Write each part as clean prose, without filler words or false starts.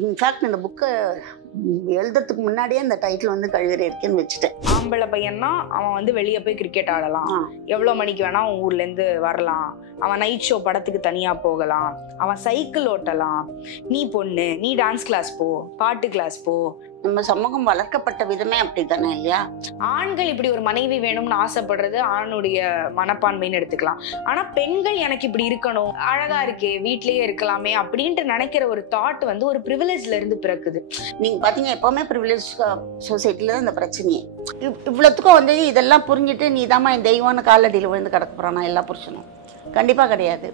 In fact இந்த புக்கை எழுதுறதுக்கு முன்னாடியே இந்த டைட்டில் வந்து கழிவறை இருக்குன்னு வச்சுட்டேன். ஆம்பளை பையன்னா அவன் வந்து வெளியே போய் கிரிக்கெட் ஆடலாம், எவ்வளோ மணிக்கு வேணா அவன் ஊர்ல இருந்து வரலாம், அவன் நைட் ஷோ படத்துக்கு தனியா போகலாம், அவன் சைக்கிள் ஓட்டலாம், நீ பொண்ணு நீ டான்ஸ் கிளாஸ் போ, பாட்டு கிளாஸ் போ. நம்ம சமூகம் வளர்க்கப்பட்ட விதமே அப்படித்தானே இல்லையா? ஆண்கள் இப்படி ஒரு மனைவி வேணும்னு ஆசைப்படுறது ஆணுடைய மனப்பான்மைன்னு எடுத்துக்கலாம். ஆனா பெண்கள் எனக்கு இப்படி இருக்கணும், அழகா இருக்கே, வீட்லயே இருக்கலாமே அப்படின்ட்டு நினைக்கிற ஒரு தாட் வந்து ஒரு ப்ரிவிலேஜ்ல இருந்து பிறக்குது. நீங்க பாத்தீங்க, எப்பவுமே ப்ரிவிலேஜ் சொசைட்டில தான் இந்த பிரச்சனையே. இவ்வளவுக்கும் வந்து இதெல்லாம் புரிஞ்சுட்டு நீ தாமா என் தெய்வம்னு காலடியில் விழுந்து கிடக்க போறானா எல்லா புருஷனும்? கண்டிப்பா கிடையாது.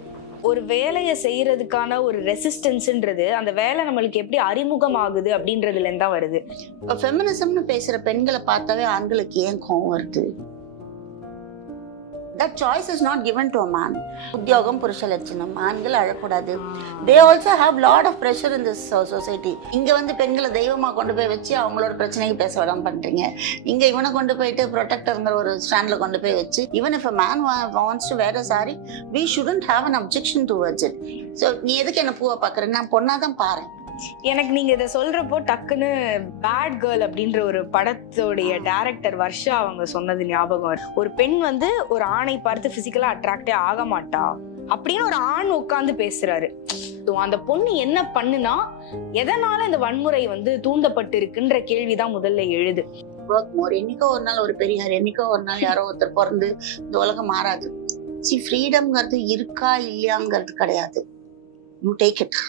ஒரு வேலையை செய்யறதுக்கான ஒரு ரெசிஸ்டன்ஸ்ன்றது அந்த வேலை நம்மளுக்கு எப்படி அறிமுகம் ஆகுது அப்படின்றதுல இருந்தா வருது. இப்போ ஃபெமினிசம்னு பேசுற பெண்களை பார்த்தாவே ஆண்களுக்கு ஏன் கோவம் வருது? That choice is not given to a man. உத்தியோகம் புருஷ லட்சணம், ஆண்கள் அழக்கூடாது. They also have lot of pressure in this society. இங்க வந்து பெண்களை தெய்வமா கொண்டு போய் வச்சு அவங்களோட பிரச்சனைக்கு பேச விடாம பண்றீங்க. இங்க இவனை கொண்டு போயிட்டு ப்ரொடெக்டர்ங்கிற ஒரு ஸ்டாண்ட்ல கொண்டு போய் வச்சு, even if a man wants to wear a saree, we shouldn't have an objection towards it. So நீ எதுக்கு என்ன பூவா பாக்குற? நான் பொண்ணாதான் பாரு. எனக்கு நீங்க இதை சொல்றப்போ டக்குன்னு பேட் கேர்ள் அப்படின்ற ஒரு படத்தோடைய டைரக்டர் வர்ஷா அவங்க சொன்னது ஞாபகம். ஒரு பெண் வந்து ஒரு ஆணை பார்த்து பிசிக்கலா அட்ராக்டே ஆக மாட்டா அப்படின்னு ஒரு ஆண் உட்கார்ந்து பேசுறாரு. அந்த பொண்ணு என்ன பண்ணுனா எதனால இந்த வன்முறை வந்து தூண்டப்பட்டு இருக்குன்ற கேள்விதான் முதல்ல எழுது. என்னைக்கோ ஒரு நாள் ஒரு பெரியார், என்னைக்கோ ஒரு நாள் யாரோ ஒருத்தர் பிறந்து இந்த உலகம் மாறாது. ஃப்ரீடம்ங்கிறது இருக்கா இல்லையாங்கிறது கிடையாது. You take it.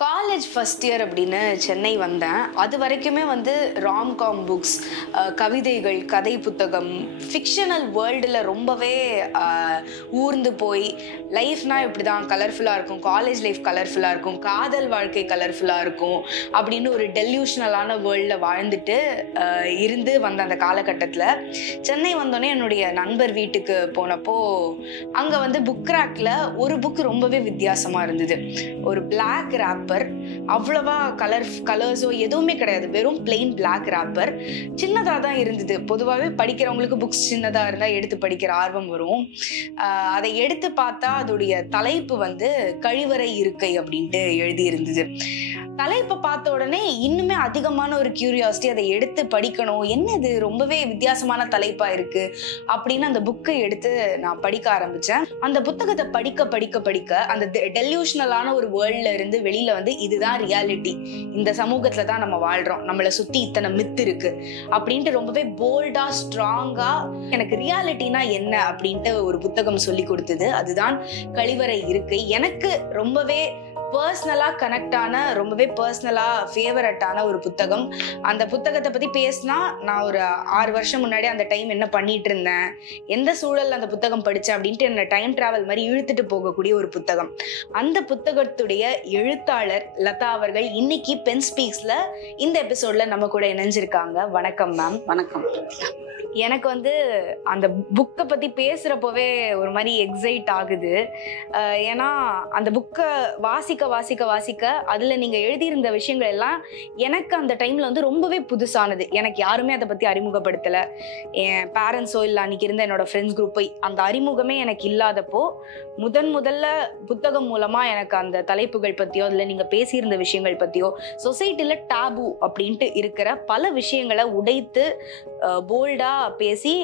College first year அப்படின்னு சென்னை வந்தேன். அது வரைக்குமே வந்து ராம்காம் புக்ஸ், கவிதைகள், கதை புத்தகம், ஃபிக்ஷனல் வேர்ல்டில் ரொம்பவே ஊர்ந்து போய் லைஃப்னா இப்படி தான் கலர்ஃபுல்லாக இருக்கும், காலேஜ் லைஃப் கலர்ஃபுல்லாக இருக்கும், காதல் வாழ்க்கை கலர்ஃபுல்லாக இருக்கும் அப்படின்னு ஒரு டெல்யூஷனலான வேர்ல்டில் வாழ்ந்துட்டு இருந்து வந்த அந்த காலகட்டத்தில் சென்னை வந்தோடனே என்னுடைய நண்பர் வீட்டுக்கு போனப்போ அங்கே வந்து புக் ரேக்கில் ஒரு புக் ரொம்பவே வித்தியாசமாக இருந்தது. ஒரு பிளாக் ரேப்பர், அவ்வளவா கலர்ஸோ எதுவுமே கிடையாது, வெறும் பிளெயின் பிளாக் ரேப்பர். சின்னதாக தான் இருந்தது. பொதுவாகவே படிக்கிறவங்களுக்கு புக்ஸ் சின்னதாக இருந்தால் எடுத்து படிக்கிற ஆர்வம் வரும். அதை எடுத்து பார்த்தா அதோடைய தலைப்பு வந்து கழிவறை இருக்கை அப்படின்ட்டு எழுதி இருந்தது. தலைப்பை பார்த்த உடனே இன்னுமே அதிகமான ஒரு கியூரியாசிட்டி, அதை எடுத்து படிக்கணும், என்னது ரொம்பவே வித்தியாசமான தலைப்பா இருக்கு அப்படின்னு அந்த புக்கை எடுத்து நான் படிக்க ஆரம்பிச்சேன். அந்த புத்தகத்தை படிக்க படிக்க படிக்க அந்த டெல்யூஷனலான ஒரு வேர்ல்ட்ல இருந்து வெளியில வந்து இதுதான் ரியாலிட்டி, இந்த சமூகத்துல தான் நம்ம வாழ்றோம், நம்மளை சுத்தி இத்தனை மித்து இருக்கு அப்படின்ட்டு ரொம்பவே போல்டா ஸ்ட்ராங்கா எனக்கு ரியாலிட்டினா என்ன அப்படின்ட்டு ஒரு புத்தகம் சொல்லி கொடுத்தது. அதுதான் கழிவறை இருக்கை. எனக்கு ரொம்பவே பர்சனலா கனெக்ட் ஆன, ரொம்பவே பர்சனலா ஃபேவரட்டான ஒரு புத்தகம். அந்த புத்தகத்தை பத்தி பேசினா நான் ஒரு 6 வருஷம் முன்னாடி அந்த டைம் என்ன பண்ணிட்டு இருந்தேன், எந்த சூழல்ல அந்த புத்தகம் படிச்சேன் அப்படின்ட்டு என்ன டைம் டிராவல் மாதிரி இழுத்துட்டு போகக்கூடிய ஒரு புத்தகம். அந்த புத்தகத்துடைய எழுத்தாளர் லதா அவர்கள் இன்னைக்கு பென் ஸ்பீக்ஸ்ல இந்த எபிசோட்ல நம்ம கூட இணைஞ்சிருக்காங்க. வணக்கம் மேம். வணக்கம். எனக்கு வந்து அந்த புக்கை பற்றி பேசுகிறப்போவே ஒரு மாதிரி எக்ஸைட் ஆகுது. ஏன்னா அந்த புக்கை வாசிக்க வாசிக்க வாசிக்க அதில் நீங்கள் எழுதியிருந்த விஷயங்கள் எல்லாம் எனக்கு அந்த டைமில் வந்து ரொம்பவே புதுசானது. எனக்கு யாருமே அதை பற்றி அறிமுகப்படுத்தலை. என் பேரண்ட்ஸோ இல்லை அன்றைக்கி இருந்த என்னோடய ஃப்ரெண்ட்ஸ் குரூப்பை அந்த அறிமுகமே எனக்கு இல்லாதப்போ முதல்ல புத்தகம் மூலமாக எனக்கு அந்த தலைப்புகள் பற்றியோ அதில் நீங்கள் பேசியிருந்த விஷயங்கள் பற்றியோ சொசைட்டியில் டாபு அப்படின்ட்டு இருக்கிற பல விஷயங்களை உடைத்து போல்டா பேசி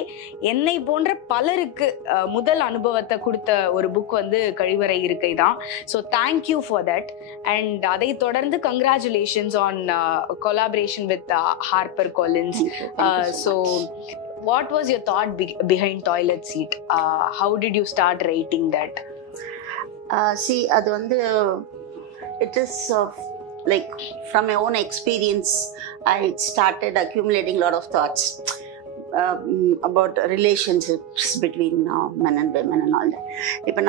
என்னை போன்ற பலருக்கு முதல் அனுபவத்தை கொடுத்த ஒரு புக் வந்து கழிவறை இருக்கை தான். So thank you for that. And அதை தொடர்ந்து congratulations on collaboration with Harper Collins. So what was your thought behind Toilet Seat? How did you start writing that? See, அது வந்து it is like from my own experience I started accumulating a lot of thoughts about relationships between men and women and all that. இப்போ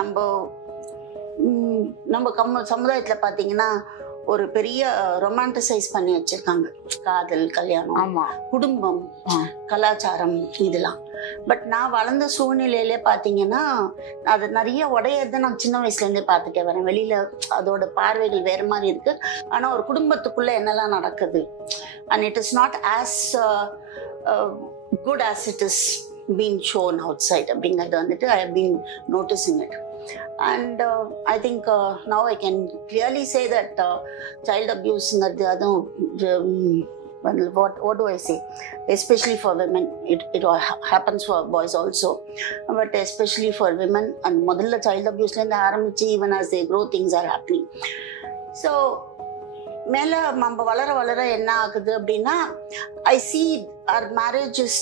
நம்ம சமுதாயத்தில் பார்த்தீங்கன்னா ஒரு பெரிய romanticise பண்ணி வச்சிருக்காங்க. காதல், கல்யாணம், குடும்பம், கலாச்சாரம் இதெல்லாம். பட் நான் வளர்ந்த சூழ்நிலையிலே பார்த்தீங்கன்னா அது நிறைய உடையதை நான் சின்ன வயசுலேருந்தே பார்த்துட்டே வரேன். வெளியில் அதோட பார்வைகள் வேறு மாதிரி இருக்குது. ஆனால் ஒரு குடும்பத்துக்குள்ளே என்னெல்லாம் நடக்குது, and it is not as good as it is being shown outside அப்படிங்கிறது வந்துட்டு I have been noticing it. And I think now I can clearly say that child abuse what do I say, especially for women, it happens for boys also, but especially for women. And முதல்ல child abuse ல ஆரம்பிச்சு even as they grow things are happening. So மேல நம்ம வளர வளர என்ன ஆகுது அப்படின்னா I see our marriage is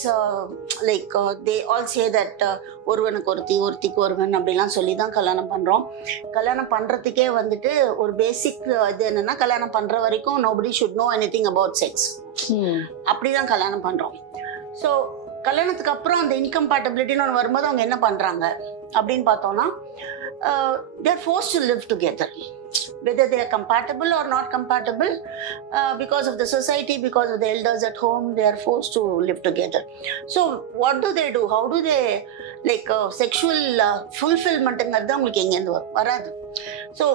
like they all say that ஒருவனுக்கு ஒருத்திக்கு ஒருவன் அப்படிலாம் சொல்லி தான் கல்யாணம் பண்ணுறோம். கல்யாணம் பண்ணுறதுக்கே வந்துட்டு ஒரு பேசிக் இது என்னன்னா, கல்யாணம் பண்ணுற வரைக்கும் nobody should know anything about sex. அப்படிதான் கல்யாணம் பண்ணுறோம். ஸோ கல்யாணத்துக்கு அப்புறம் அந்த இன்கம்பேட்டபிலிட்டின்னு ஒன்று வரும்போது அவங்க என்ன பண்ணுறாங்க அப்படின்னு பார்த்தோம்னா, they are forced to live together. Whether they are compatible or not compatible, because of the society, because of the elders at home, they are forced to live together. So what do? How do they, like sexual fulfillment engadha ungalku enga endu varadu. So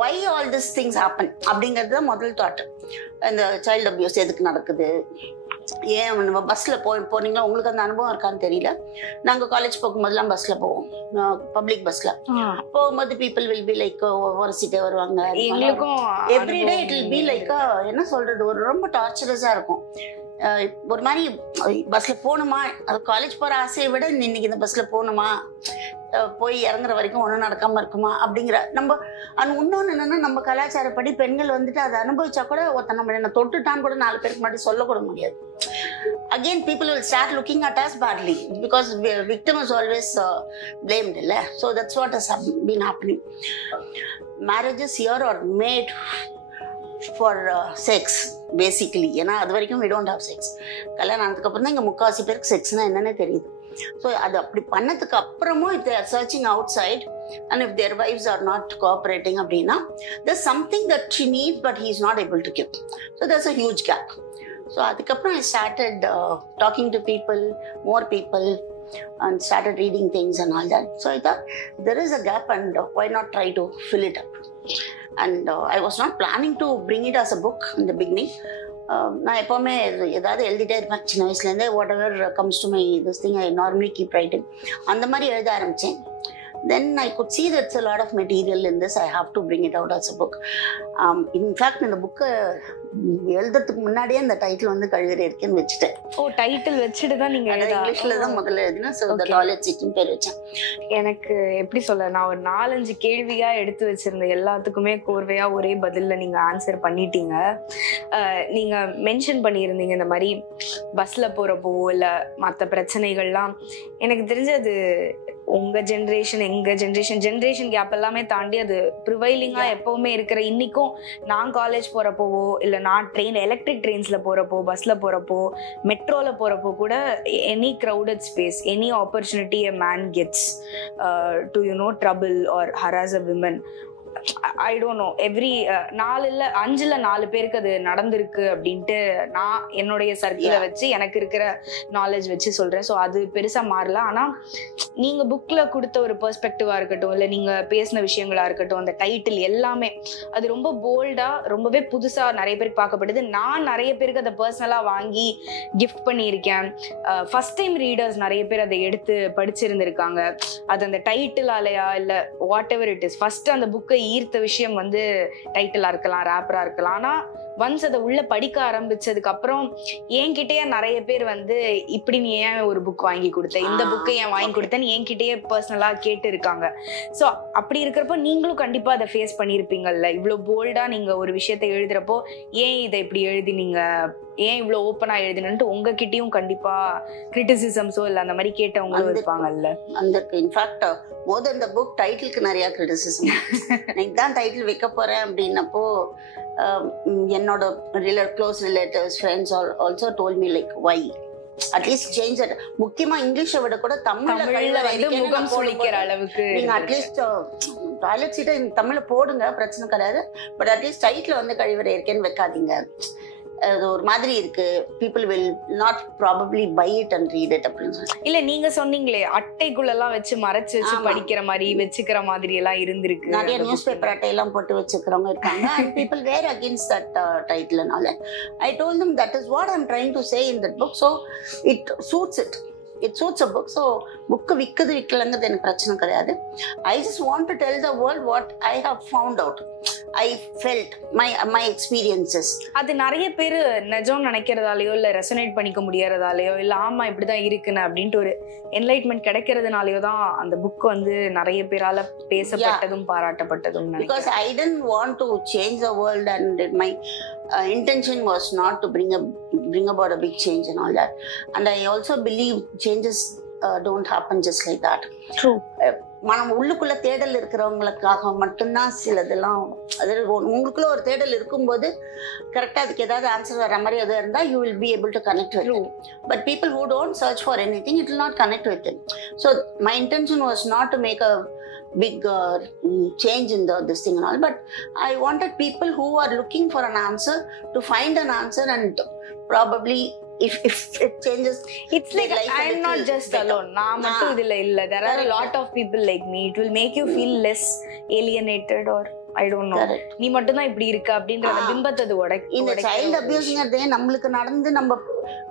why all these things happen அப்படிங்கிறது தான் முதல் thought. இந்த child abuse எதுக்கு நடக்குது, ஏன் நம்ம பஸ்ஸில் போனீங்களா, உங்களுக்கு அந்த அனுபவம் இருக்கான்னு தெரியல. நாங்கள் காலேஜ் போகும்போதெல்லாம் பஸ்ஸில் போவோம், பப்ளிக் பஸ்ஸில் போகும்போது பீப்புள் வில் பி லைக் உரசிட்டே வருவாங்க. Everyday it will be like என்ன சொல்றது, ஒரு ரொம்ப டார்ச்சரஸாக இருக்கும். ஒரு மாதிரி பஸ்ஸில் போகணுமா, அது காலேஜ் போகிற ஆசையை விட இன்னைக்கு இந்த பஸ்ஸில் போகணுமா, போய் இறங்குற வரைக்கும் ஒன்றும் நடக்காமல் இருக்குமா அப்படிங்கிற நம்ம. இன்னொன்று என்னென்னா, நம்ம கலாச்சாரப்படி பெண்கள் வந்துட்டு அதை அனுபவிச்சா கூட ஒருத்த நம்ம என்ன தொட்டுட்டான்னு கூட 4 பேருக்கு முன்னாடி சொல்லக்கூட முடியாது. Again, people will start looking at us badly because victim is always blamed, illa. So that's what has been happening. Marriages here are made for sex basically. ஏன்னா அது வரைக்கும் we don't have sex. கல்யாணம் ஆனதுக்கு அப்புறம் தான் இங்கே முக்காவாசி பேருக்கு செக்ஸ்னா என்னன்னே தெரியுது. ஸோ அது அப்படி பண்ணதுக்கு அப்புறமும் if they are searching outside and if their wives are not cooperating அப்படின்னா, there's something that she needs but he is not able to give. So there's a huge gap. So அதுக்கப்புறம் I started talking to people, more people, and started reading things and all that. So I thought there is a gap and why not try to fill it up. And I was not planning to bring it as a book in the beginning. நான் எப்போவுமே ஏதாவது எழுதிட்டே இருப்பேன் சின்ன வயசுலேருந்தே. What ever comes to my this thing I normally keep writing. அந்த மாதிரி எழுத ஆரம்பித்தேன். Then I could see that's a lot of material in this. I have to bring it out as a book. In fact, இந்த புக்கை எழுதுறதுக்கு முன்னாடியே இந்த title வந்து கழுவிற இருக்கேன்னு வச்சுட்டேன். ஓ, டைட்டில் வச்சுட்டு தான் நீங்கள் இங்கிலீஷ்ல தான் முதல்ல எழுதினா, ஸோ த டாய்லெட் சீட்னு பேர் வச்சேன். எனக்கு எப்படி சொல்ல, நான் ஒரு 4-5 கேள்வியா எடுத்து வச்சிருந்த எல்லாத்துக்குமே கோர்வையா ஒரே பதில்ல நீங்க ஆன்சர் பண்ணிட்டீங்க. நீங்க மென்ஷன் பண்ணியிருந்தீங்க இந்த மாதிரி பஸ்ல போறப்போ இல்ல மற்ற பிரச்சனைகள்லாம். எனக்கு தெரிஞ்சது உங்க ஜென்ரேஷன் எங்க ஜென்ரேஷன் கேப் எல்லாமே தாண்டி அது ப்ரிவைலிங்கா எப்பவுமே இருக்கிற. இன்னைக்கும் நான் காலேஜ் போறப்போவோ இல்ல நான் எலக்ட்ரிக் ட்ரெயின்ஸ்ல போறப்போ, பஸ்ல போறப்போ, மெட்ரோல போறப்போ கூட any crowded space, any opportunity a man gets to trouble or harass a woman, I don't know, every 4 பேருக்கு அது நடந்திருக்கு அப்படின்ட்டு நான் என்னுடைய சர்க்கிளை வச்சு எனக்கு இருக்கிற நாலேஜ் வச்சு சொல்றேன். ஸோ அது பெருசா மாறல. ஆனா நீங்க புக்ல கொடுத்த ஒரு பெர்ஸ்பெக்டிவா இருக்கட்டும், இல்ல நீங்க பேசின விஷயங்களா இருக்கட்டும், அந்த டைட்டில் எல்லாமே அது ரொம்ப போல்டா, ரொம்பவே புதுசா நிறைய பேருக்கு பார்க்கப்படுது. நான் நிறைய பேருக்கு அதை பர்சனலா வாங்கி கிஃப்ட் பண்ணியிருக்கேன். ஃபர்ஸ்ட் டைம் ரீடர்ஸ் நிறைய பேர் அதை எடுத்து படிச்சிருந்திருக்காங்க. அது அந்த டைட்டிலாலையா இல்ல what ever it is, first அந்த புக்கை ஈர்த்த விஷயம் வந்து டைட்டிலா இருக்கலாம், ரேப்பரா இருக்கலாம். ஆனா ஒன்ஸ் அதை உள்ள படிக்க ஆரம்பிச்சதுக்கு அப்புறம் என்கிட்டயே நிறைய பேர் வந்து இப்படி நீ ஏன் ஒரு புக் வாங்கி கொடுத்த, இந்த புக்கை ஏன் வாங்கி கொடுத்தேன்னு என்கிட்டயே பர்சனலா கேட்டு இருக்காங்க. ஸோ அப்படி இருக்கிறப்போ நீங்களும் கண்டிப்பா அதை ஃபேஸ் பண்ணியிருப்பீங்கல்ல. இவ்வளோ போல்டா நீங்க ஒரு விஷயத்த எழுதுறப்போ ஏன் இதை இப்படி எழுதினீங்க, ஏன் இவ்வளோ ஓப்பனா எழுதினு உங்ககிட்டயும் கண்டிப்பா கிரிட்டிசிசம்ஸோ இல்லை அந்த மாதிரி கேட்டவங்களும் இருப்பாங்கல்ல. அந்த இன்ஃபேக்ட் மோர் தென் தி புக் டைட்டிலுக்கு நிறைய கிரிட்டிசிசம். நான் தான் டைட்டில் வைக்க போறேன் அப்படின்னப்போ என்னோட close relatives friends also told me like why at least change it. முக்கியமா இங்கிலீஷை விட கூட தமிழ்ல முகம் சுளிக்கிற அளவுக்கு நீங்க அட்லீஸ்ட் டாய்லெட் சீட்டை தமிழ்ல போடுங்க, பிரச்சனை கிடையாது. பட் அட்லீஸ்ட் டைட்டில் வந்து கழிவறை இருக்கேன்னு வைக்காதீங்க. அது ஒரு மாதிரி இருக்கு, people will not probably buy it and read it அப்படின்னு சொல்லி. இல்ல நீங்க சொன்னீங்களே அட்டைக்குள்ளெல்லாம் வச்சு மறைச்சு வச்சு படிக்கிற மாதிரி வச்சுக்கிற மாதிரி எல்லாம் இருந்திருக்கு. நிறைய நியூஸ் பேப்பர் அட்டையெல்லாம் போட்டு வச்சுக்கிறவங்க இருக்காங்க. And people were against that title and all that. I told them that is what I'm trying to say in that book. So it suits it. It suits a book. So book விக்குது விக்கலங்கிறது எனக்கு பிரச்சனை கிடையாது. I just want to tell the world what I have found out. I felt my experiences. அது நிறைய பேர் நிஜம் நினைக்கிறதாலயோ இல்ல resonate பண்ணிக்க முடியறதாலயோ இல்ல ஆமா இப்படிதான் இருக்குன்னு அப்படின்ட்டு ஒரு என்லைட்மெண்ட் கிடைக்கிறதுனாலயோ தான் அந்த புக் வந்து நிறைய பேரால பேசப்பட்டதும் பாராட்டப்பட்டதும். Because I didn't want to change the world and my intention was not to bring about a big change and all that. And I also believe changes don't happen just like that. True. மனம் உள்ளுக்குள்ள தேடல் இருக்கிறவங்களுக்காக மட்டும்தான் சிலதெல்லாம், அதாவது உங்களுக்குள்ள ஒரு தேடல் இருக்கும்போது கரெக்டாக அதுக்கு ஏதாவது ஆன்சர் வர மாதிரி எதாவது இருந்தால் you will be able to connect with it. But people who don't search for anything, it will not connect with it. So my intention was not to make a big change in this thing and all, but I wanted people who are looking for an answer to find an answer, and probably if it changes, it's like I'm not just alone. நான் மட்டும் இதுல இல்ல. There are a lot of people like me. It will make you feel less alienated or I don't know. நீ மட்டும் தான் இப்படி இருக்க அப்படின்ற பிம்பத்தை இந்த சைல்ட் அபியூஸ்ங்கிறதே நம்மளுக்கு நடந்து நம்ம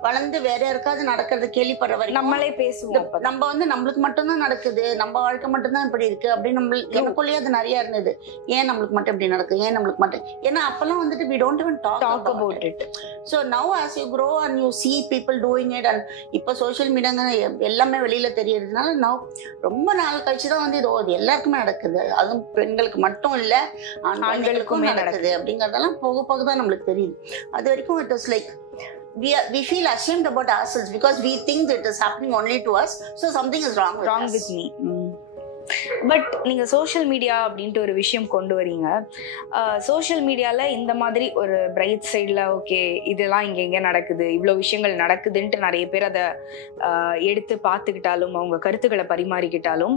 வளர்ந்து வேற யாருக்காவது நடக்கிறது கேள்விப்படுற வரைக்கும் நம்மளே பேசுவோம். நம்ம வந்து நம்மளுக்கு மட்டும்தான் நடக்குது, நம்ம வாழ்க்கை மட்டும்தான் இப்படி இருக்கு அப்படின்னு நம்மளுக்கு எனக்குள்ளேயே அது நிறைய இருந்தது. ஏன் நம்மளுக்கு மட்டும் இப்படி நடக்குது, ஏன் நம்மளுக்கு மட்டும், ஏன்னா அப்பெல்லாம் வந்துட்டு we don't even talk about it. So now as you grow and you see people doing it, and இப்போ சோஷியல் மீடியாங்க எல்லாமே வெளியில தெரியறதுனால now ரொம்ப நாள் கழிச்சு தான் வந்து இது எல்லாருக்குமே நடக்குது. அதுவும் பெண்களுக்கு மட்டும் இல்ல, ஆண்களுக்கும் நடக்குது அப்படிங்கறதெல்லாம் போக போக தான் நம்மளுக்கு தெரியுது. அது வரைக்கும் it was like we feel ashamed about ourselves because we think that it is happening only to us, so something is wrong with me. But நீங்க சோஷியல் மீடியா அப்படின்ட்டு ஒரு விஷயம் கொண்டு வரீங்க. சோஷியல் மீடியால இந்த மாதிரி ஒரு பிரைட் சைட்ல ஓகே இதெல்லாம் இங்க நடக்குது, இவ்வளவு விஷயங்கள் நடக்குதுன்ட்டு நிறைய பேர் அதை எடுத்து பார்த்துக்கிட்டாலும் அவங்க கருத்துக்களை பரிமாறிக்கிட்டாலும்,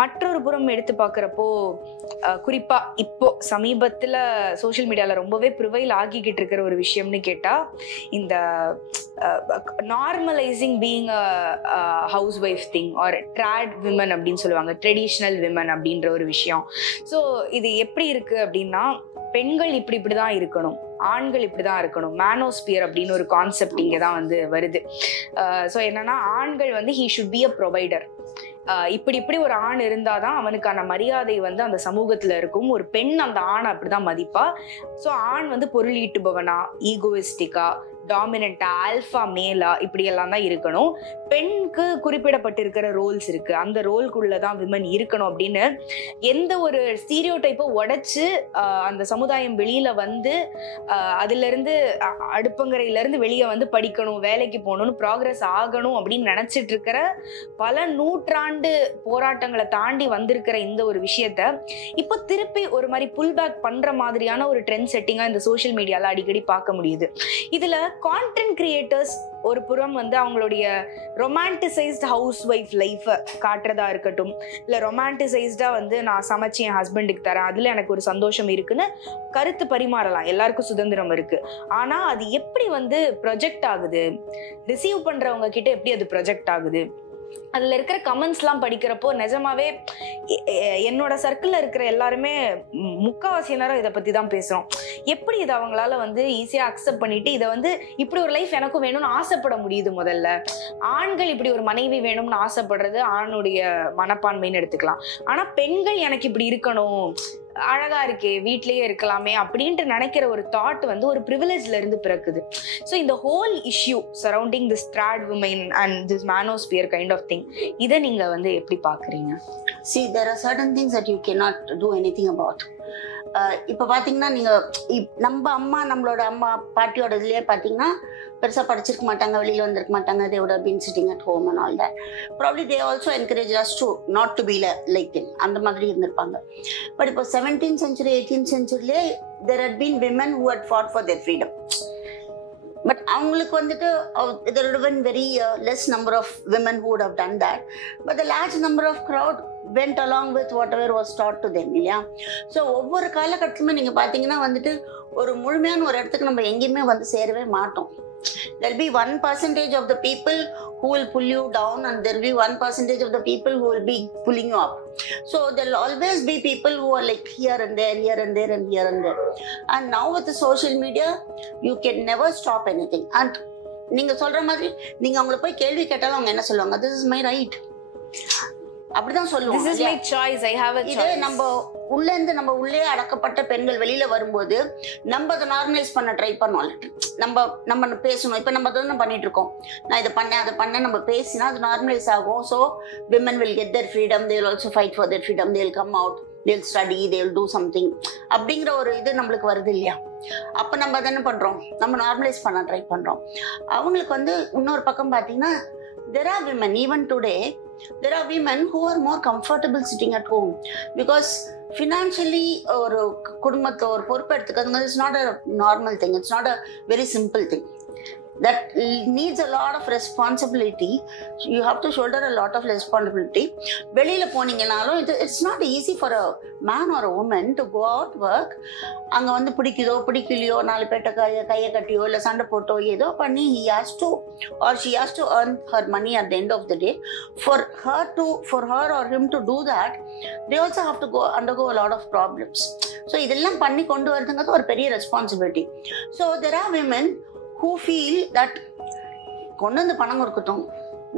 மற்றொரு புறம் எடுத்து பார்க்குறப்போ குறிப்பா இப்போ சமீபத்துல சோஷியல் மீடியால ரொம்பவே ப்ரிவைல் ஆகிக்கிட்டு இருக்கிற ஒரு விஷயம்னு கேட்டா இந்த normalising being house wife thing or trad women அப்படின்னு சொல்லுவாங்க, ட்ரெடிஷ்னல் விமன் அப்படின்ற ஒரு விஷயம். ஸோ இது எப்படி இருக்கு அப்படின்னா, பெண்கள் இப்படிதான் இருக்கணும், ஆண்கள் இப்படிதான் இருக்கணும், மேனோஸ்பியர் அப்படின்னு ஒரு கான்செப்ட் இங்கே தான் வந்து வருது. ஸோ என்னன்னா ஆண்கள் வந்து he should be a provider. இப்படி ஒரு ஆண் இருந்தாதான் அவனுக்கான மரியாதை வந்து அந்த சமூகத்துல இருக்கும். ஒரு பெண் அந்த ஆணை அப்படிதான் மதிப்பா. ஸோ ஆண் வந்து பொருள் ஈட்டுபவனா, ஈகோயிஸ்டிக்கா, டாமினண்டா, ஆல்ஃபா மேலா இப்படி எல்லாம் தான் இருக்கணும். பெண்ணுக்கு குறிப்பிடப்பட்டிருக்கிற ரோல்ஸ் இருக்கு, அந்த ரோல்குள்ளதான் விமன் இருக்கணும் அப்படின்னு எந்த ஒரு ஸ்டீரியோ டைப்பை உடைச்சு அந்த சமுதாயம் வெளியில வந்து அதுல இருந்து அடுப்பங்கரையில இருந்து வெளியே வந்து படிக்கணும், வேலைக்கு போகணும்னு ப்ராக்ரஸ் ஆகணும் அப்படின்னு நினைச்சிட்டு இருக்கிற பல நூற்றாண்டு போராட்டங்களை தாண்டி வந்திருக்கிற இந்த ஒரு விஷயத்த இப்போ திருப்பி ஒரு மாதிரி புல் பேக் பண்ற மாதிரியான ஒரு ட்ரெண்ட் செட்டிங்கா இந்த சோஷியல் மீடியால அடிக்கடி பார்க்க முடியுது. இதுல கான்டென்ட் கிரியேட்டர்ஸ் ஒரு புறம் வந்து அவங்களுடைய ரொமான்டிசைஸ்ட் ஹவுஸ் ஒய்ஃப் லைஃபை காட்டுறதா இருக்கட்டும், இல்லை ரொமான்டிசைஸ்டா வந்து நான் சமைச்சு என் ஹஸ்பண்டுக்கு தரேன் அதுல எனக்கு ஒரு சந்தோஷம் இருக்குன்னு கருத்து பரிமாறலாம், எல்லாருக்கும் சுதந்திரம் இருக்கு. ஆனா அது எப்படி வந்து ப்ரொஜெக்ட் ஆகுது, ரிசீவ் பண்றவங்க கிட்ட எப்படி அது ப்ரொஜெக்ட் ஆகுது, அதுல இருக்கிற கமெண்ட்ஸ்லாம் படிக்கிறப்போ நிஜமாவே என்னோட சர்க்கிள்ல இருக்கிற எல்லாருமே முக்காவாசி நேரம் இதை பத்தி தான் பேசுறோம். எப்படி இதை அவங்களால வந்து ஈஸியா அக்செப்ட் பண்ணிட்டு இதை வந்து இப்படி ஒரு லைஃப் எனக்கும் வேணும்னு ஆசைப்பட முடியுது. முதல்ல ஆண்கள் இப்படி ஒரு மனைவி வேணும்னு ஆசைப்படுறது ஆணுடைய மனப்பான்மைன்னு எடுத்துக்கலாம். ஆனா பெண்கள் எனக்கு இப்படி இருக்கணும், அழகா இருக்கே, வீட்லயே இருக்கலாமே அப்படின்ட்டு நினைக்கிற ஒரு தாட் வந்து ஒரு ப்ரிவிலேஜ்ல இருந்து பிறக்குது. ஸோ இந்த whole issue surrounding this trad women and this manosphere kind of thing, இதை நீங்க வந்து எப்படி பாக்குறீங்க? See, there are certain things that you cannot do anything about. இப்போ பார்த்தீங்கன்னா நீங்கள் நம்மளோட அம்மா பாட்டியோட இதுலேயே பார்த்தீங்கன்னா பெருசாக படிச்சிருக்க மாட்டாங்க, வெளியில் வந்திருக்க மாட்டாங்க, they would have been sitting at home and all that. Probably they also encourage us to not to be like them, அந்த மாதிரி இருந்திருப்பாங்க. பட் இப்போ 17th century 18th centuryலே there had been women who had fought for their freedom. But அவங்களுக்கு வந்துட்டு there would have been very less number of women who would have done that, but the large number of crowd went along with whatever was taught to them இல்லையா. So ஒவ்வொரு காலகட்டத்திலுமே நீங்கள் பார்த்தீங்கன்னா வந்துட்டு ஒரு முழுமையான ஒரு இடத்துக்கு நம்ம எங்கேயுமே வந்து சேரவே மாட்டோம். There'll be 1% of the people who will pull you down, and there'll be 1% of the people who will be pulling you up. So there'll always be people who are like here and there, here and there, and here and there. And now with the social media, you can never stop anything. And நீங்க சொல்ற மாதிரி நீங்க அவங்கள போய் கேள்வி கேட்டாலும் அவங்க என்ன சொல்லுவாங்க? This is my right. அப்படிதான் சொல்லுவாங்க. This is my choice, I have a choice. இதே நம்ம நம்ம உள்ளே அடக்கப்பட்ட பெண்கள் வெளியில வரும்போது நம்ம அதை நார்மலைஸ் பண்ண ட்ரை பண்ணுவோம். நம்ம பேசணும். இப்ப நம்ம அதை பண்ணிட்டு இருக்கோம். நான் இதை பண்ணேன் அதை பண்ணேன் நம்ம பேசினா அது நார்மலைஸ் ஆகும். So women will get their freedom, they will also fight for their freedom, they will come out, they will study, they will do something அப்படிங்கிற ஒரு இது நம்மளுக்கு வருது இல்லையா. அப்ப நம்ம அதை என்ன பண்றோம்? நம்ம நார்மலைஸ் பண்ண ட்ரை பண்றோம். அவங்களுக்கு வந்து இன்னொரு பக்கம் பாத்தீங்கன்னா there are women even today, there are women who are more comfortable sitting at home because financially ஒரு குடும்பத்தை ஒரு பொறுப்பு எடுத்துக்கிறது is not a normal thing, it's not a very simple thing. That needs a lot of responsibility. You have to shoulder a lot of responsibility. வெளியில போனீங்கனாலும் it's not easy for a man or a woman to go out work. அங்க வந்து பிடிக்குதோ பிடிக்கலையோ 4 பேட்ட கையை கட்டியோ இல்லை சண்டை photo ஏதோ பண்ணி he has to or she has to earn her money at the end of the day. For her or him to do that, they also have to undergo a lot of problems. So இதெல்லாம் பண்ணி கொண்டு வரதுங்கிறது ஒரு பெரிய responsibility. So there are women who feel that கொண்டு வந்து பணம் கொடுக்கட்டும்,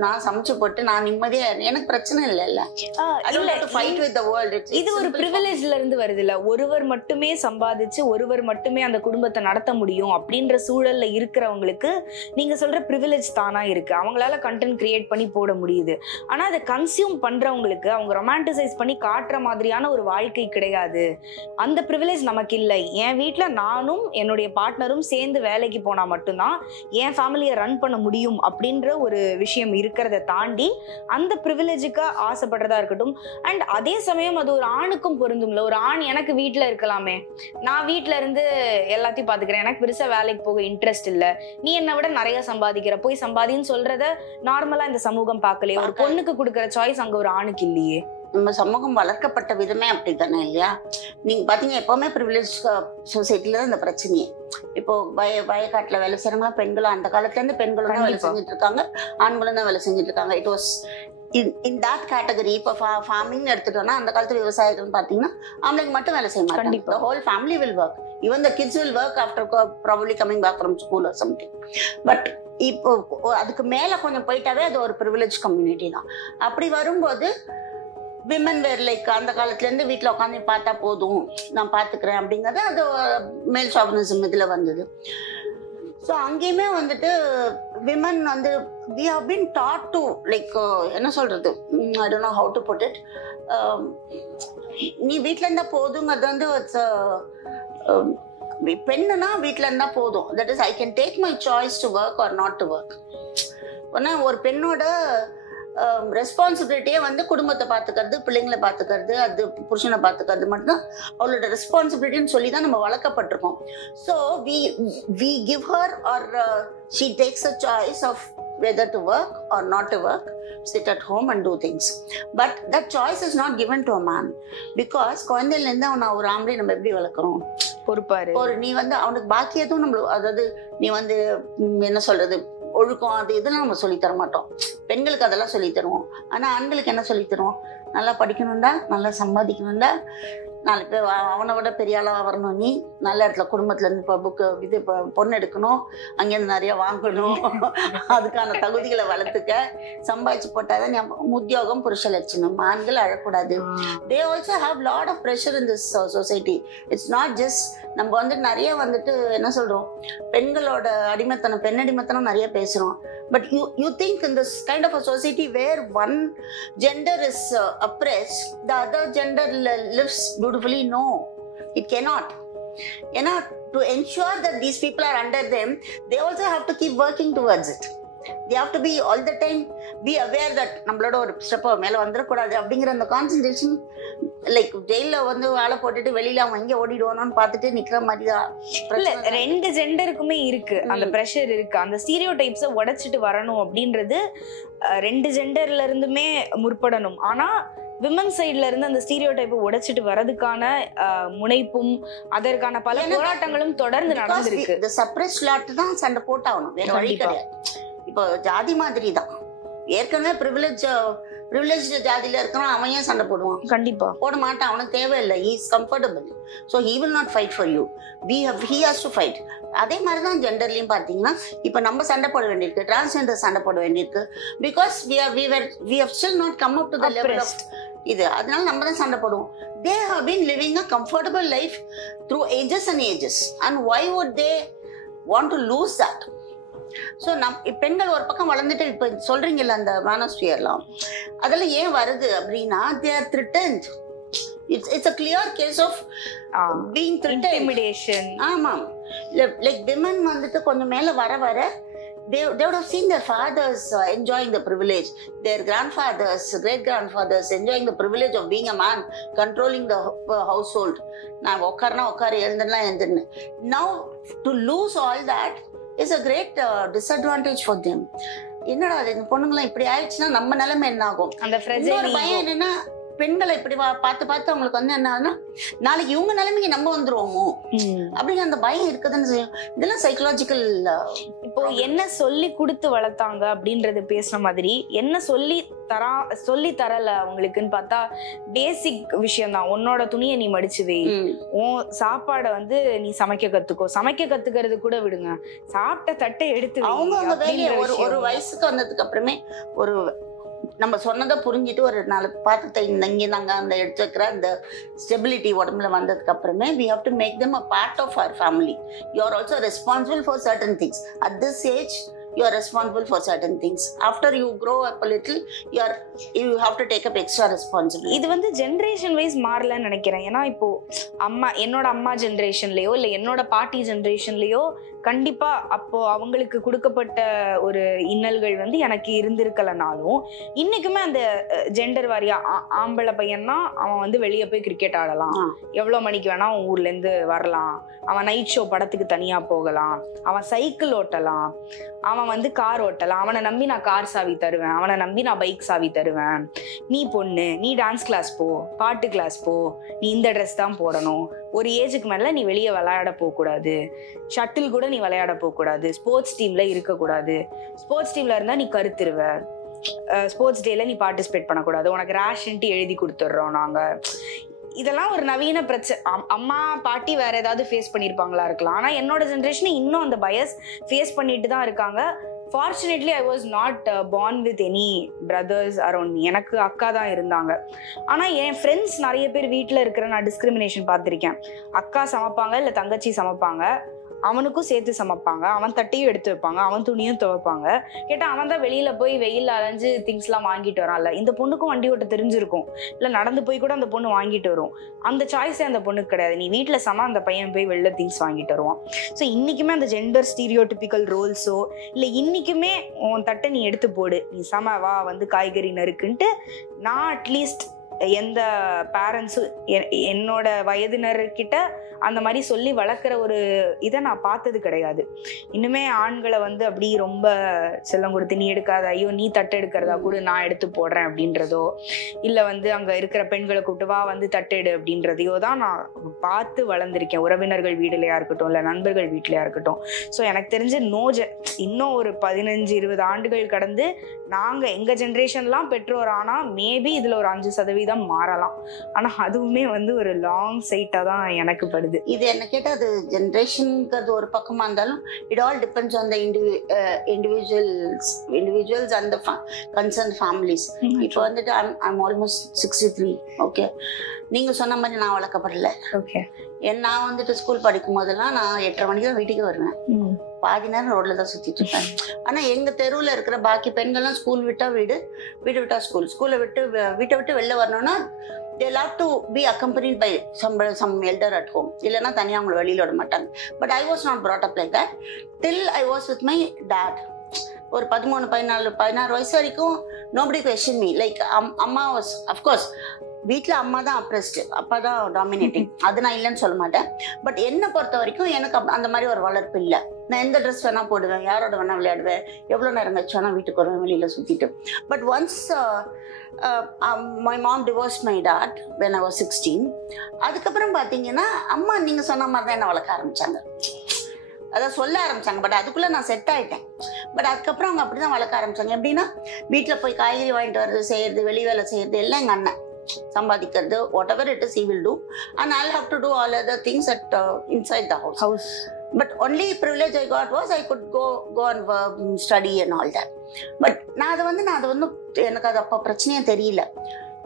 நான் சமைச்சு போட்டு நான் நிம்மதியா எனக்கு பிரச்சனை இல்ல. இது ஒரு பிரிவிலேஜ்ல இருந்து வருது இல்ல. ஒருவர் மட்டுமே சம்பாதிச்சு ஒருவர் மட்டுமே அந்த குடும்பத்தை நடத்த முடியும் அப்படின்ற சூழல்ல இருக்கிறவங்களுக்கு நீங்க சொல்ற பிரிவிலேஜ் தானா இருக்கு. அவங்களால கண்டென்ட் கிரியேட் பண்ணி போட முடியுது. ஆனா அதை கன்சியூம் பண்றவங்களுக்கு அவங்க ரொமான்டிசைஸ் பண்ணி காட்டுற மாதிரியான ஒரு வாழ்க்கை கிடையாது. அந்த பிரிவிலேஜ் நமக்கு இல்லை. என் வீட்டுல நானும் என்னுடைய பார்ட்னரும் சேர்ந்து வேலைக்கு போனா மட்டும்தான் என் ஃபேமிலியை ரன் பண்ண முடியும் அப்படின்ற ஒரு விஷயம் இருக்கிறத தாண்டி அந்த பிரிவிலேஜுக்கு ஆசைப்படுறதா இருக்கட்டும். அண்ட் அதே சமயம் அது ஒரு ஆணுக்கும் பொருந்தும்ல. ஒரு ஆண் எனக்கு வீட்டுல இருக்கலாமே, நான் வீட்டுல இருந்து எல்லாத்தையும் பாத்துக்கிறேன், எனக்கு பெருசா வேலைக்கு போக இன்ட்ரெஸ்ட் இல்ல, நீ என்னை விட நிறைய சம்பாதிக்கிற போய் சம்பாதின்னு சொல்றத நார்மலா இந்த சமூகம் பார்க்கலையே. ஒரு பொண்ணுக்கு கொடுக்குற சாய்ஸ் அங்க ஒரு ஆணுக்கு இல்லையே. நம்ம சமூகம் வளர்க்கப்பட்ட விதமே அப்படித்தானே இல்லையா. நீங்க பாத்தீங்க எப்பவுமே ப்ரிவிலேஜ் சொசைட்டில தான் இந்த பிரச்சனையே. இப்போ வயக்காட்டுல வேலை செய்யறவங்க பெண்களும் அந்த காலத்துல இருந்து பெண்களும் தான் வேலை செஞ்சுட்டு இருக்காங்க, ஆண்களும் தான் வேலை செஞ்சுட்டு இருக்காங்க. It was in that category. இப்போ ஃபார்மிங் எடுத்துட்டோம்னா அந்த காலத்துல விவசாயிகள் பாத்தீங்கன்னா ஆம்பளைங்க மட்டும் வேலை செய்ய மாட்டாங்க. The whole family will work. Even the kids will work after probably coming back from school or something. But இப்போ அதுக்கு மேல கொஞ்சம் போயிட்டாவே அது ஒரு ப்ரிவிலேஜ் கம்யூனிட்டி தான். அப்படி வரும்போது விமன் வேர் லைக் அந்த காலத்துல இருந்து வீட்டுல உட்காந்து பார்த்தா போதும் நான் பாத்துக்கிறேன் அப்படிங்கறது அது மேல் ஷாவினிசம் இதுல வந்தது. ஸோ அங்கேயுமே வந்துட்டு விமன் வந்து we have been taught to like என்ன சொல்றது, I don't know how to put it. நீ வீட்டுல இருந்தா போதுங்கிறது வந்து பெண்ணுனா வீட்டுல இருந்தா போதும். That is I can take my choice to work or not to work. ஒரு பெண்ணோட ரெஸ்பான்சிபிலிட்டியே வந்து குடும்பத்தை பார்த்துக்கிறது, பிள்ளைங்களை பார்த்துக்கிறது, அது புருஷனை பார்த்துக்கிறது மட்டும்தான் அவளோட ரெஸ்பான்சிபிலிட்டின்னு சொல்லி தான் நம்ம வளர்க்கப்பட்டிருக்கோம். So we give her or she takes a choice of whether to work or not to work, sit at home and do things. But that choice is not given to a man because குழந்தையில இருந்து அவனை ஒரு ஆம்பளை நம்ம எப்படி வளர்க்குறோம், பொறுப்பாரு நீ வந்து அவனுக்கு பாக்கி எதுவும் நம்மளுக்கு, அதாவது நீ வந்து என்ன சொல்றது ஒழுக்கம் அது இதெல்லாம் நம்ம சொல்லி தர மாட்டோம். பெண்களுக்கு அதெல்லாம் சொல்லி தருவோம். ஆனா ஆண்களுக்கு என்ன சொல்லி தருவோம்? நல்லா படிக்கணும்டா, நல்லா சம்பாதிக்கணும்டா, 4 பேர் அவனை விட பெரிய ஆளா வரணும், நீ நல்ல இடத்துல குடும்பத்துல இருந்து இப்போ புக்கு இது பொண்ணு எடுக்கணும், அங்கேருந்து நிறைய வாங்கணும், அதுக்கான தகுதிகளை வளர்த்துக்க, சம்பாதிச்சு போட்டாதான் உத்தியோகம் புருஷ லட்சணம், ஆண்கள் அழக்கூடாது. they also have lot of pressure in this society. It's not just நம்ம வந்து நிறைய வந்துட்டு என்ன சொல்றோம், பெண்களோட அடிமைத்தனம், பெண் அடிமைத்தனம் நிறைய பேசுறோம். But you think in this kind of a society where one gender is oppressed, the other gender lives beautifully? No, it cannot. To ensure that these people are under them, they also have to keep working towards it. They have to be all the time be aware that நம்மளோட ஒரு step மேல வந்துடக்கூடாது அப்படிங்கிற அந்த concentration like ஜெயில வந்து வேலை போட்டுட்டு வெளியில அவன் எங்க ஓடிடுவானோன்னு பார்த்துட்டு நிக்கிற மாதிரிதான். இல்ல, 2 ஜெண்டருக்குமே இருக்கு அந்த பிரஷர் இருக்கு. அந்த ஸ்டீரியோ டைப்ஸை உடைச்சிட்டு வரணும் அப்படின்றது 2 ஜெண்டர்ல இருந்துமே முற்படணும். ஆனா விமன் சைட்ல இருந்து அந்த ஸ்டீரியோ டைப்பை உடைச்சிட்டு வரதுக்கான முனைப்பும் அதற்கான பல போராட்டங்களும் தொடர்ந்து நடந்திருக்கு. இந்த சப்ரஸ் லாட் தான் சண்டை போட்டாகணும், வேற வழி கிடையாது. இப்போ ஜாதி மாதிரி தான், ஏற்கனவே ப்ரிவிலேஜ் ஜாதியில இருக்கிறான், அவன் ஏன் சண்டை போடுவான்? கண்டிப்பா போட மாட்டான், அவனுக்கு தேவையில்லை. he is comfortable, so he will not fight for you. he has to fight. அதே மாதிரி தான் ஜெண்டர்லயும் பார்த்தீங்கன்னா இப்போ நம்ம சண்டை போட வேண்டியிருக்கு, டிரான்ஸ்ஜெண்டர் சண்டை போட வேண்டியிருக்கு. Because we have still not come up to the level of இது. அதனால நம்ம தான் சண்டை போடுவோம். they have been living a comfortable life through ages and ages, and why would they want to lose that? So பெண்கள் ஒரு பக்கம் வளர்ந்துட்டு இப்போ சொல்றீங்கல்ல அந்த மானோஸ்பியர்லாம், அதெல்லாம் ஏன் வருது அப்படின்னா they are threatened. It's a clear case of being threatened, intimidation. ஆமாம், like women வந்துட்டு கொஞ்சம் மேல வர they would have seen their fathers enjoying the privilege, their grandfathers, great grandfathers enjoying the privilege of being a man, controlling the household. நான் உட்காருனா உட்காரு, எழுந்துனா எழுந்துன்னு. Now to lose all that is a great disadvantage for them. என்னடா இந்த பொண்ணுங்களாம் இப்படி ஆயிடுச்சுன்னா நம்ம நிலைமை என்ன ஆகும்? அந்த பயம் என்னன்னா பெண்களை இப்படி பார்த்து அவங்களுக்கு வந்து என்ன, நாளைக்கு இவங்க நிலைமைக்கு நம்ம வந்துருவோமோ அப்படிங்கிற அந்த பயம் இருக்குதுன்னு செய்யும். இதெல்லாம் சைக்கலாஜிக்கல். இப்போ என்ன சொல்லி கொடுத்து வளர்த்தாங்க அப்படின்றது பேசுற மாதிரி, என்ன சொல்லி தரல அவங்களுக்குன்னு பார்த்தா பேசிக் விஷயம் தான். உன்னோட துணியை நீ மடிச்சு வை, உன் சாப்பாடை வந்து நீ சமைக்க கத்துக்கோ. சமைக்க கத்துக்கிறது கூட விடுங்க, சாப்பிட்ட தட்டை எடுத்து அவங்க வேலையை ஒரு வயசுக்கு வந்ததுக்கு அப்புறமே ஒரு நம்ம சொன்னதை புரிஞ்சுட்டு ஒரு 4 பாத்திரத்தை இங்கே நாங்க அந்த எடுத்து வைக்கிற அந்த ஸ்டெபிலிட்டி உடம்புல வந்ததுக்கு அப்புறமே we have to make them a part of our family. You are also responsible for certain things. At this age you are responsible for certain things. After you grow up a little, you have to take up extra responsibility. இது வந்து generation wise மாறலன்னு நினைக்கிறேன். ஏன்னா இப்போ என்னோட அம்மா ஜெனரேஷன்லயோ இல்ல என்னோட பாட்டி ஜெனரேஷன்லயோ கண்டிப்பா அப்போ அவங்களுக்கு கொடுக்கப்பட்ட ஒரு இன்னல்கள் வந்து எனக்கு இருந்திருக்கலனாலும், இன்னைக்குமே அந்த ஜெண்டர் வாரியா ஆம்பளை பையன்னா அவன் வந்து வெளியே போய் கிரிக்கெட் ஆடலாம், எவ்வளவு மணிக்கு வேணா அவன் ஊர்ல இருந்து வரலாம், அவன் நைட் ஷோ படத்துக்கு தனியா போகலாம், அவன் சைக்கிள் ஓட்டலாம், அவன் வந்து கார் ஓட்டலாம், அவனை நம்பி நான் கார் சாவி தருவேன், அவனை நம்பி நான் பைக் சாவி தருவேன். நீ பொண்ணு, நீ டான்ஸ் கிளாஸ் போ, பாட்டு கிளாஸ் போ, நீ இந்த ட்ரெஸ் தான் போடணும், ஒரு ஏஜுக்கு மேல நீ வெளியே விளையாட போகக்கூடாது, ஷட்டில் கூட நீ விளையாட போகக்கூடாது, ஸ்போர்ட்ஸ் டீம்ல இருக்கக்கூடாது, ஸ்போர்ட்ஸ் டீம்ல இருந்தா நீ கருத்துருவ, ஸ்போர்ட்ஸ் டேல நீ பார்ட்டிசிபேட் பண்ணக்கூடாது, உனக்கு ரேஷன்ட்டு எழுதி கொடுத்துட்றோம் நாங்க. இதெல்லாம் ஒரு நவீன பிரச்சனை. அம்மா பாட்டி வேற ஏதாவது ஃபேஸ் பண்ணியிருப்பாங்களா இருக்கலாம். ஆனா என்னோட ஜென்ரேஷன் இன்னும் அந்த பயஸ் ஃபேஸ் பண்ணிட்டு தான் இருக்காங்க. Fortunately I was not born with any brothers around me. எனக்கு அக்கா தான் இருந்தாங்க. ஆனால் என் ஃப்ரெண்ட்ஸ் நிறைய பேர் வீட்டில் இருக்கிற நான் டிஸ்கிரிமினேஷன் பார்த்துருக்கேன். அக்கா சமைப்பாங்க இல்லை தங்கச்சி சமைப்பாங்க, அவனுக்கும் சேர்த்து சமைப்பாங்க, அவன் தட்டையும் எடுத்து வைப்பாங்க, அவன் துணியும் துவைப்பாங்க. கேட்டால் அவன் தான் வெளியில போய் வெயில் அலைஞ்சு திங்ஸ்லாம் வாங்கிட்டு வரான்ல, இந்த பொண்ணுக்கும் வண்டி ஓட்ட தெரிஞ்சிருக்கும், இல்லை நடந்து போய் கூட அந்த பொண்ணு வாங்கிட்டு வரும். அந்த சாய்ஸே அந்த பொண்ணுக்கு கிடையாது. நீ வீட்டில் அந்த பையன் போய் வெளில திங்ஸ் வாங்கிட்டு வருவான். ஸோ இன்னைக்குமே அந்த ஜெண்டர் ஸ்டீரியோடிபிக்கல் ரோல்ஸோ இல்லை இன்னைக்குமே உன் தட்டை நீ எடுத்து போடு, நீ வா வந்து காய்கறி நறுக்குன்ட்டு நான் அட்லீஸ்ட் எந்த பேரண்ட்ஸும் என்னோட வயதினர்கிட்ட அந்த மாதிரி சொல்லி வளர்க்குற ஒரு இதை நான் பார்த்தது கிடையாது. இன்னுமே ஆண்களை வந்து அப்படி ரொம்ப செல்லம் கொடுத்து நீ எடுக்காத, ஐயோ நீ தட்டு எடுக்கிறதா கூட நான் எடுத்து போடுறேன் அப்படின்றதோ, இல்லை வந்து அங்கே இருக்கிற பெண்களை கூப்பிட்டு வா வந்து தட்டு எடு அப்படின்றதையோ தான் நான் பார்த்து வளர்ந்துருக்கேன். உறவினர்கள் வீடுலையா இருக்கட்டும் இல்லை நண்பர்கள் வீட்டிலையா இருக்கட்டும். ஸோ எனக்கு தெரிஞ்ச இன்னும் ஒரு 15-20 ஆண்டுகள் கடந்து நாங்கள் எங்கள் ஜென்ரேஷன்லாம் பெற்றோர் ஆனால் மேபி இதில் ஒரு 5% மாறலாம். ஆனா அதுவுமே வந்து ஒரு லாங் சைட்டா தான் எனக்கு படுது. இது என்ன கேட்டா அது ஜெனரேஷனுக்கு ஒரு பக்கமா இருந்தாலும் it all depends on the individuals and the concern families. இப்போ வந்துட்டு ஐம் ஆல்மோஸ்ட் 63. ஓகே, நீங்க சொன்ன மாதிரி நான் வளர்க்கப்படல. ஓகே, நான் வந்துட்டு ஸ்கூல் படிக்கும் போதெல்லாம் நான் 8:30 மணிக்கு தான் வீட்டுக்கு வருவேன். பாதி நேரம் ரோட்ல தான் சுத்திட்டு இருப்பேன். ஆனா எங்க தெருவுல இருக்கிற பாக்கி பெண்கள்லாம் ஸ்கூல் விட்டா வீடு, வீடு விட்டா ஸ்கூல், ஸ்கூலை விட்டு வீட்டை விட்டு வெளில வரணும்னா they love to be accompanied by some elder at home. இல்லைன்னா தனியாக அவங்களை வெளியில விட மாட்டாங்க. But I was not brought up like that till I was with my dad. ஒரு 13-14-16 வயசு வரைக்கும் nobody questioned me. Like அம்மா was of course வீட்டில் அம்மா தான் அப்ரெஸ்டு, அப்பா தான் டாமினேட்டிங், அது நான் இல்லைன்னு சொல்ல மாட்டேன். பட் என்னை பொறுத்த வரைக்கும் எனக்கு அந்த மாதிரி ஒரு வளர்ப்பு இல்லை. நான் எந்த ட்ரெஸ் வேணா போடுவேன், யாரோட வேணா விளையாடுவேன், எவ்வளோ நேரம் கழிச்சு வேணா வீட்டுக்கு வருவேன் வெளியில் சுற்றிட்டு. But once my mom divorced my dad when I was 16. அதுக்கப்புறம் பார்த்தீங்கன்னா அம்மா நீங்கள் சொன்ன மாதிரி தான் என்னை வளர்க்க ஆரம்பித்தாங்க, அதான் சொல்ல ஆரம்பிச்சாங்க. பட் அதுக்குள்ளே நான் செட் ஆகிட்டேன். பட் அதுக்கப்புறம் அவங்க அப்படி தான் வளர்க்க ஆரம்பித்தாங்க. எப்படின்னா வீட்டில் போய் காய்கறி வாங்கிட்டு வர்றது, செய்கிறது, வெளி வேலை செய்கிறது எல்லாம் எங்கள் அண்ணன் சம்பாதிக்கிறது. What ever it is he will do and I'll have to do all other things at inside the house. But only privilege I got was I could go and study and all that. But நான் அதை வந்து எனக்கு அது அப்போ பிரச்சனையே தெரியல.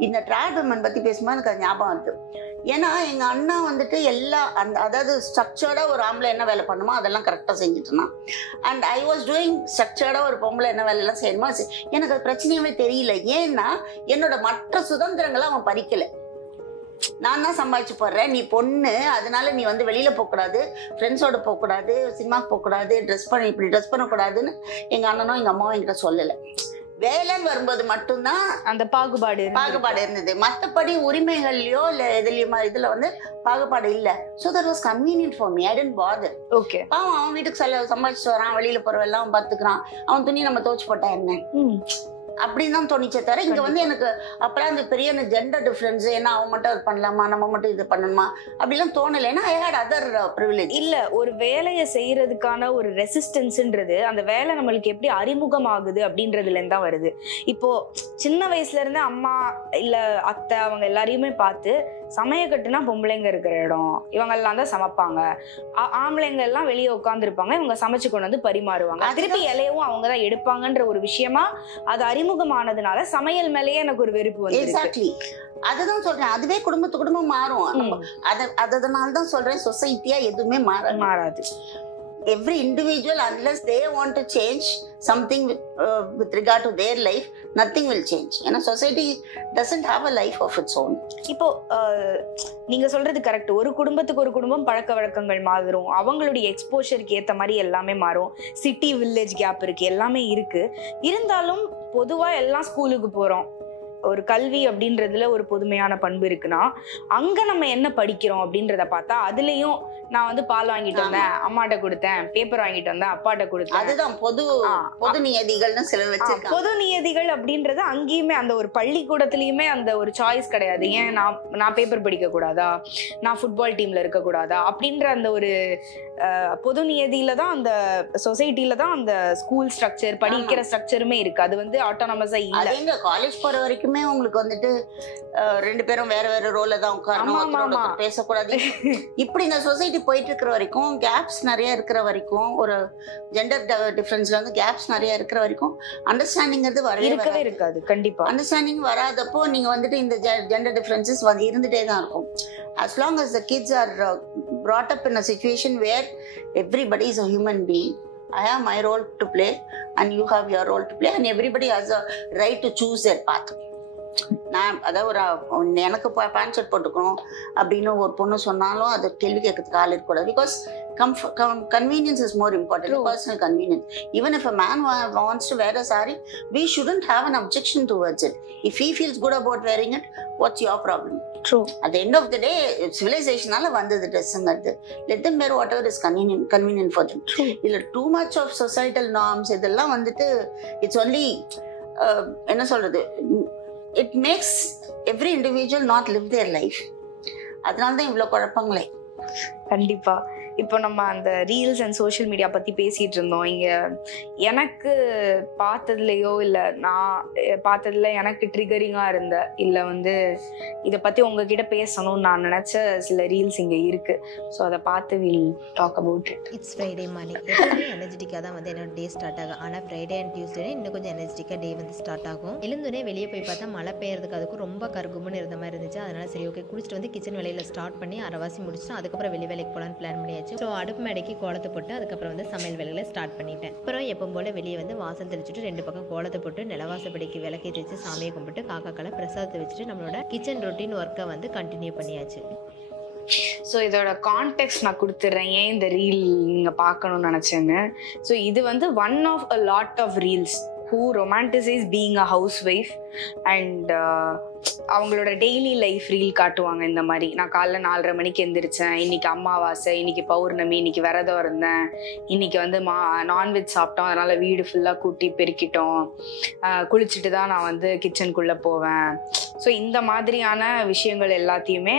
இந்த ட்ராட் women பற்றி பேசும்போது எனக்கு அது ஞாபகம் இருக்குது. ஏன்னா எங்கள் அண்ணா வந்துட்டு எல்லா அதாவது ஸ்ட்ரக்சர்டாக ஒரு ஆம்பளை என்ன வேலை பண்ணுமோ அதெல்லாம் கரெக்டாக செஞ்சுட்டு இருந்தான். அண்ட் ஐ வாஸ் டூயிங் ஸ்ட்ரக்சர்டாக ஒரு பொம்பளை என்ன வேலையெல்லாம் செய்யணுமோ எனக்கு அது பிரச்சனையுமே தெரியல. ஏன்னா என்னோட மற்ற சுதந்திரங்களை அவன் பறிக்கலை. நான் தான் சம்பாதிச்சு போடுறேன், நீ பொண்ணு, அதனால நீ வந்து வெளியில் போகக்கூடாது, ஃப்ரெண்ட்ஸோட போகக்கூடாது, சினிமாவுக்கு போகக்கூடாது, இப்படி ட்ரெஸ் பண்ணக்கூடாதுன்னு எங்கள் அண்ணனும் எங்கள் அம்மாவும் என்கிட்ட சொல்லலை. வேலைன்னு வரும்போது மட்டும்தான் அந்த பாகுபாடு இருந்தது. மற்றபடி உரிமைகள்லயோ இல்லை எதுலையுமா இதில் வந்து பாகுபாடு இல்லை. So that was convenient for me. I didn't bother. Okay, அவன் வீட்டுக்கு சம்பாதிச்சுட்டு வரான், வெளியில் போகிறவெல்லாம் அவன் பார்த்துக்கிறான், அவன் துணி நம்ம துவச்சு போட்டா என்ன அப்படின்னு தான் தோணிச்சே தவிர இங்கே வந்து எனக்கு அப்பெல்லாம் அந்த பெரிய ஜெண்டர் டிஃப்ரென்ஸ், ஏன்னா அவன் மட்டும் அது பண்ணலாமா, நம்ம மட்டும் இது பண்ணணுமா அப்படிலாம் தோணலை. ஏன்னா ஐ ஹேட் அதர் ப்ரிவிலேஜ். இல்லை, ஒரு வேலையை செய்யறதுக்கான ஒரு ரெசிஸ்டன்ஸ்ன்றது அந்த வேலை நம்மளுக்கு எப்படி அறிமுகமாகுது அப்படின்றதுலேருந்து தான் வருது. இப்போ சின்ன வயசுல இருந்து அம்மா இல்லை அத்தை அவங்க எல்லாரையுமே பார்த்து சமையக்கட்டுனா பொம்பளைங்க இருக்கிற இடம், இவங்கெல்லாம் தான் சமைப்பாங்க, ஆம்பளைங்க எல்லாம் வெளியே உட்காந்துருப்பாங்க, இவங்க சமைச்சு கொண்டு வந்து பரிமாறுவாங்க, திருப்பி இலையவும் அவங்க தான் எடுப்பாங்கன்ற ஒரு விஷயமா அது அறிமுகமானதுனால சமையல் மேலேயே எனக்கு ஒரு வெறுப்பு வந்து. எக்ஸாக்ட்லி, அதுதான் சொல்றேன். அதுவே குடும்பம் மாறும். அதனால தான் சொல்றேன், சொசைட்டியா எதுவுமே மாறாது. Every individual, unless they want to change something with regard to their life, nothing will change. ஏன்னா society doesn't have a life of its own. இப்போ நீங்க சொல்றது கரெக்ட். ஒரு குடும்பத்துக்கு ஒரு குடும்பம் பழக்க வழக்கங்கள் மாறும், அவங்களுடைய எக்ஸ்போஷருக்கு ஏற்ற மாதிரி எல்லாமே மாறும். சிட்டி வில்லேஜ் கேப் இருக்கு, எல்லாமே இருக்கு. இருந்தாலும் பொதுவா எல்லாம் ஸ்கூலுக்கு போறோம். ஒரு கல்வி அப்படின்றதுல ஒரு பொதுமையான பண்பு இருக்குன்னா அங்க நம்ம என்ன படிக்கிறோம் அப்படின்றத பார்த்தா அதுலயும் நான் வந்து பால் வாங்கிட்டு வந்தேன், அம்மாட்ட கொடுத்தேன், பேப்பர் வாங்கிட்டு வந்தேன், அப்பாட்ட கொடுத்தேன். அதுதான் பொது நியதிகள்னு சில வச்சிருக்காங்க. பொது நியதிகள் அப்படின்றது அங்கேயுமே அந்த ஒரு பள்ளிக்கூடத்துலயுமே அந்த ஒரு சாய்ஸ் கிடையாது. ஏன் நான் பேப்பர் படிக்க கூடாதா, நான் ஃபுட்பால் டீம்ல இருக்க கூடாதா அப்படின்ற அந்த ஒரு பொது நியதியில தான் அந்த சொசைட்டில தான் அந்த ஸ்கூல் ஸ்ட்ரக்சர் படிக்கிற ஸ்ட்ரக்சருமே இருக்கு. அது வந்து ஆட்டோனமஸா இல்ல. எங்க காலேஜ் போற வரைக்குமே உங்களுக்கு வந்துட்டு ரெண்டு பேரும் வேற வேற ரோல்ல தான் உட்காரணும், பேசக்கூடாது. இப்படி இந்த சொசைட்டி போயிட்டு இருக்கிற வரைக்கும், கேப்ஸ் நிறைய இருக்கிற வரைக்கும், ஒரு ஜெண்டர் டிஃபரன்ஸ்ல வந்து கேப்ஸ் நிறைய இருக்கிற வரைக்கும் அண்டர்ஸ்டாண்டிங்கிறது இருக்கவே இருக்காது. கண்டிப்பா அண்டர்ஸ்டாண்டிங் வராதப்போ நீங்க வந்துட்டு இந்த ஜெண்டர் டிஃபரன்சஸ் வந்து இருந்துட்டே தான் இருக்கும். as long as the kids are brought up in a situation where everybody is a human being, I have my role to play and you have your role to play and everybody has a right to choose their path. நான் அதாவது எனக்கு pant shirt போட்டுக்கணும் அப்படின்னு ஒரு பொண்ணு சொன்னாலும் அது கேள்வி கேட்கறதுக்கு ஆள் இருக்கக்கூடாது. Because convenience is more important. True. Personal convenience. Even if a man wants to wear a sari, we shouldn't have an objection towards it. If he feels good about wearing it, what's your problem? True. At the end of the day, civilization alla vandhathu dressingadu. Let them wear whatever is convenient for them. True. Illa too much of societal norms idella vandittu it's only enna solradhu, it makes every individual not live their life. அதனால தான் இவ்வளோ குழப்பங்களே. கண்டிப்பா. இப்போ நம்ம அந்த reels and social media பற்றி பேசிகிட்டு இருந்தோம். இங்கே எனக்கு பார்த்ததுலையோ இல்லை நான் பார்த்ததுல எனக்கு ட்ரிகரிங்காக இருந்த இல்லை வந்து இதை பற்றி உங்ககிட்ட பேசணும்னு நான் நினச்ச சில ரீல்ஸ் இங்கே இருக்குது. ஸோ அதை பார்த்து will talk about it. It's Friday morning. எப்பவுமே எனர்ஜெட்டிக்காக தான் வந்து என்னோட டே ஸ்டார்ட் ஆகும். ஆனால் ஃப்ரைடே அண்ட் டியூஸ்டே இன்னும் கொஞ்சம் எனர்ஜெட்டிக்காக டே வந்து ஸ்டார்ட் ஆகும். எழுந்துனே வெளியே போய் பார்த்தா மழை பெய்யறதுக்கு அதுக்கும் ரொம்ப கருகுமுன்னு இருந்த மாதிரி இருந்துச்சு. அதனால சரி ஓகே குளிச்சுட்டு வந்து கிச்சன் வேலையில் ஸ்டார்ட் பண்ணி அரைவாசி முடிச்சுட்டு அதுக்கப்புறம் வெளியே வேலைக்கு போகலான்னு பிளான் பண்ணியாச்சு. ஸோ அடுப்பு மேடைக்கு கோலத்தை போட்டு அதுக்கப்புறம் வந்து சமையல் வேலைகளை ஸ்டார்ட் பண்ணிட்டேன். அப்புறம் எப்பவும் போல் வெளியே வந்து வாசல் தெளிச்சுட்டு 2 பக்கம் கோலத்தை போட்டு நிலவாசப்படிக்கு விளக்கி தேய்ச்சி சாமியை கும்பிட்டு காக்காக்களை பிரசாதத்தை வச்சுட்டு நம்மளோட கிச்சன் ரொட்டீன் ஒர்க்கை வந்து கண்டினியூ பண்ணியாச்சு. ஸோ இதோட கான்டெக்ட் நான் கொடுத்துட்றேன், ஏன் இந்த ரீல் நீங்கள் பார்க்கணும்னு நினச்சேன்னு. ஸோ இது வந்து one of a lot of reels. who romanticize being a housewife and அவங்களோட டெய்லி லைஃப் ரீல் காட்டுவாங்க. இந்த மாதிரி நான் காலைல 4:30 மணிக்கு எந்திரிச்சேன், இன்னைக்கு அமாவாசை, இன்னைக்கு பௌர்ணமி, இன்னைக்கு விரதம் இருந்தேன், இன்னைக்கு வந்து நான்வெஜ் சாப்பிட்டோம், அதனால வீடு ஃபுல்லாக கூட்டி பெருக்கிட்டோம், குளிச்சுட்டு தான் நான் வந்து கிச்சனுக்குள்ளே போவேன். ஸோ இந்த மாதிரியான விஷயங்கள் எல்லாத்தையுமே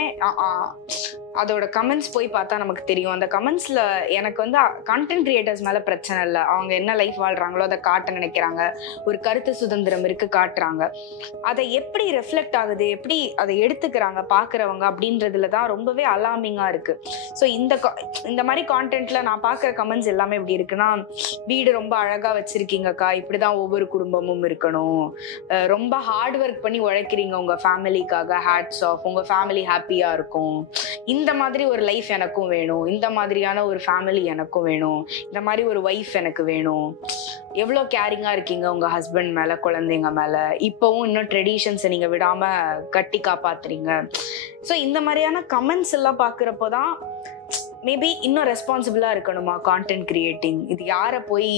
அதோட கமெண்ட்ஸ் போய் பார்த்தா நமக்கு தெரியும். அந்த கமெண்ட்ஸில் எனக்கு வந்து கண்டென்ட் கிரியேட்டர்ஸ் மேலே பிரச்சனை இல்லை. அவங்க என்ன லைஃப் வாழ்கிறாங்களோ அதை காட்ட நினைக்கிறாங்க, ஒரு கருத்து சுதந்திரம் இருக்கு, காட்டுறாங்க. அதை எப்படி ரெஃப்ளெக்ட் ஆகுது, எப்படி அதை எடுத்துக்கிறாங்க பார்க்குறவங்க அப்படின்றதுல தான் ரொம்பவே அலார்மிங்காக இருக்குது. ஸோ இந்த மாதிரி கான்டென்ட்டில் நான் பார்க்குற கமெண்ட்ஸ் எல்லாமே எப்படி இருக்குன்னா, வீடு ரொம்ப அழகாக வச்சுருக்கீங்கக்கா, இப்படி தான் ஒவ்வொரு குடும்பமும் இருக்கணும், ரொம்ப ஹார்ட் ஒர்க் பண்ணி உழைக்கிறீங்க உங்கள் ஃபேமிலிக்காக, ஹேட்ஸ் ஆஃப், உங்கள் ஃபேமிலி ஹாப்பியாக இருக்கும், இந்த மாதிரி ஒரு லைஃப் எனக்கும் வேணும், இந்த மாதிரியான ஒரு ஃபேமிலி எனக்கும் வேணும், இந்த மாதிரி ஒரு ஒய்ஃப் எனக்கு வேணும், எவ்வளோ கேரிங்காக இருக்கீங்க உங்கள் ஹஸ்பண்ட் மேலே, குழந்தைங்க மேலே, இப்போவும் இன்னும் ட்ரெடிஷன்ஸை நீங்கள் விடாமல் கட்டி காப்பாற்றுறீங்க. ஸோ இந்த மாதிரியான கமெண்ட்ஸ் எல்லாம் பார்க்குறப்போ தான் மேபி இன்னும் ரெஸ்பான்சிபிளாக இருக்கணுமா கான்டென்ட் கிரியேட்டிங், இது யாரை போய்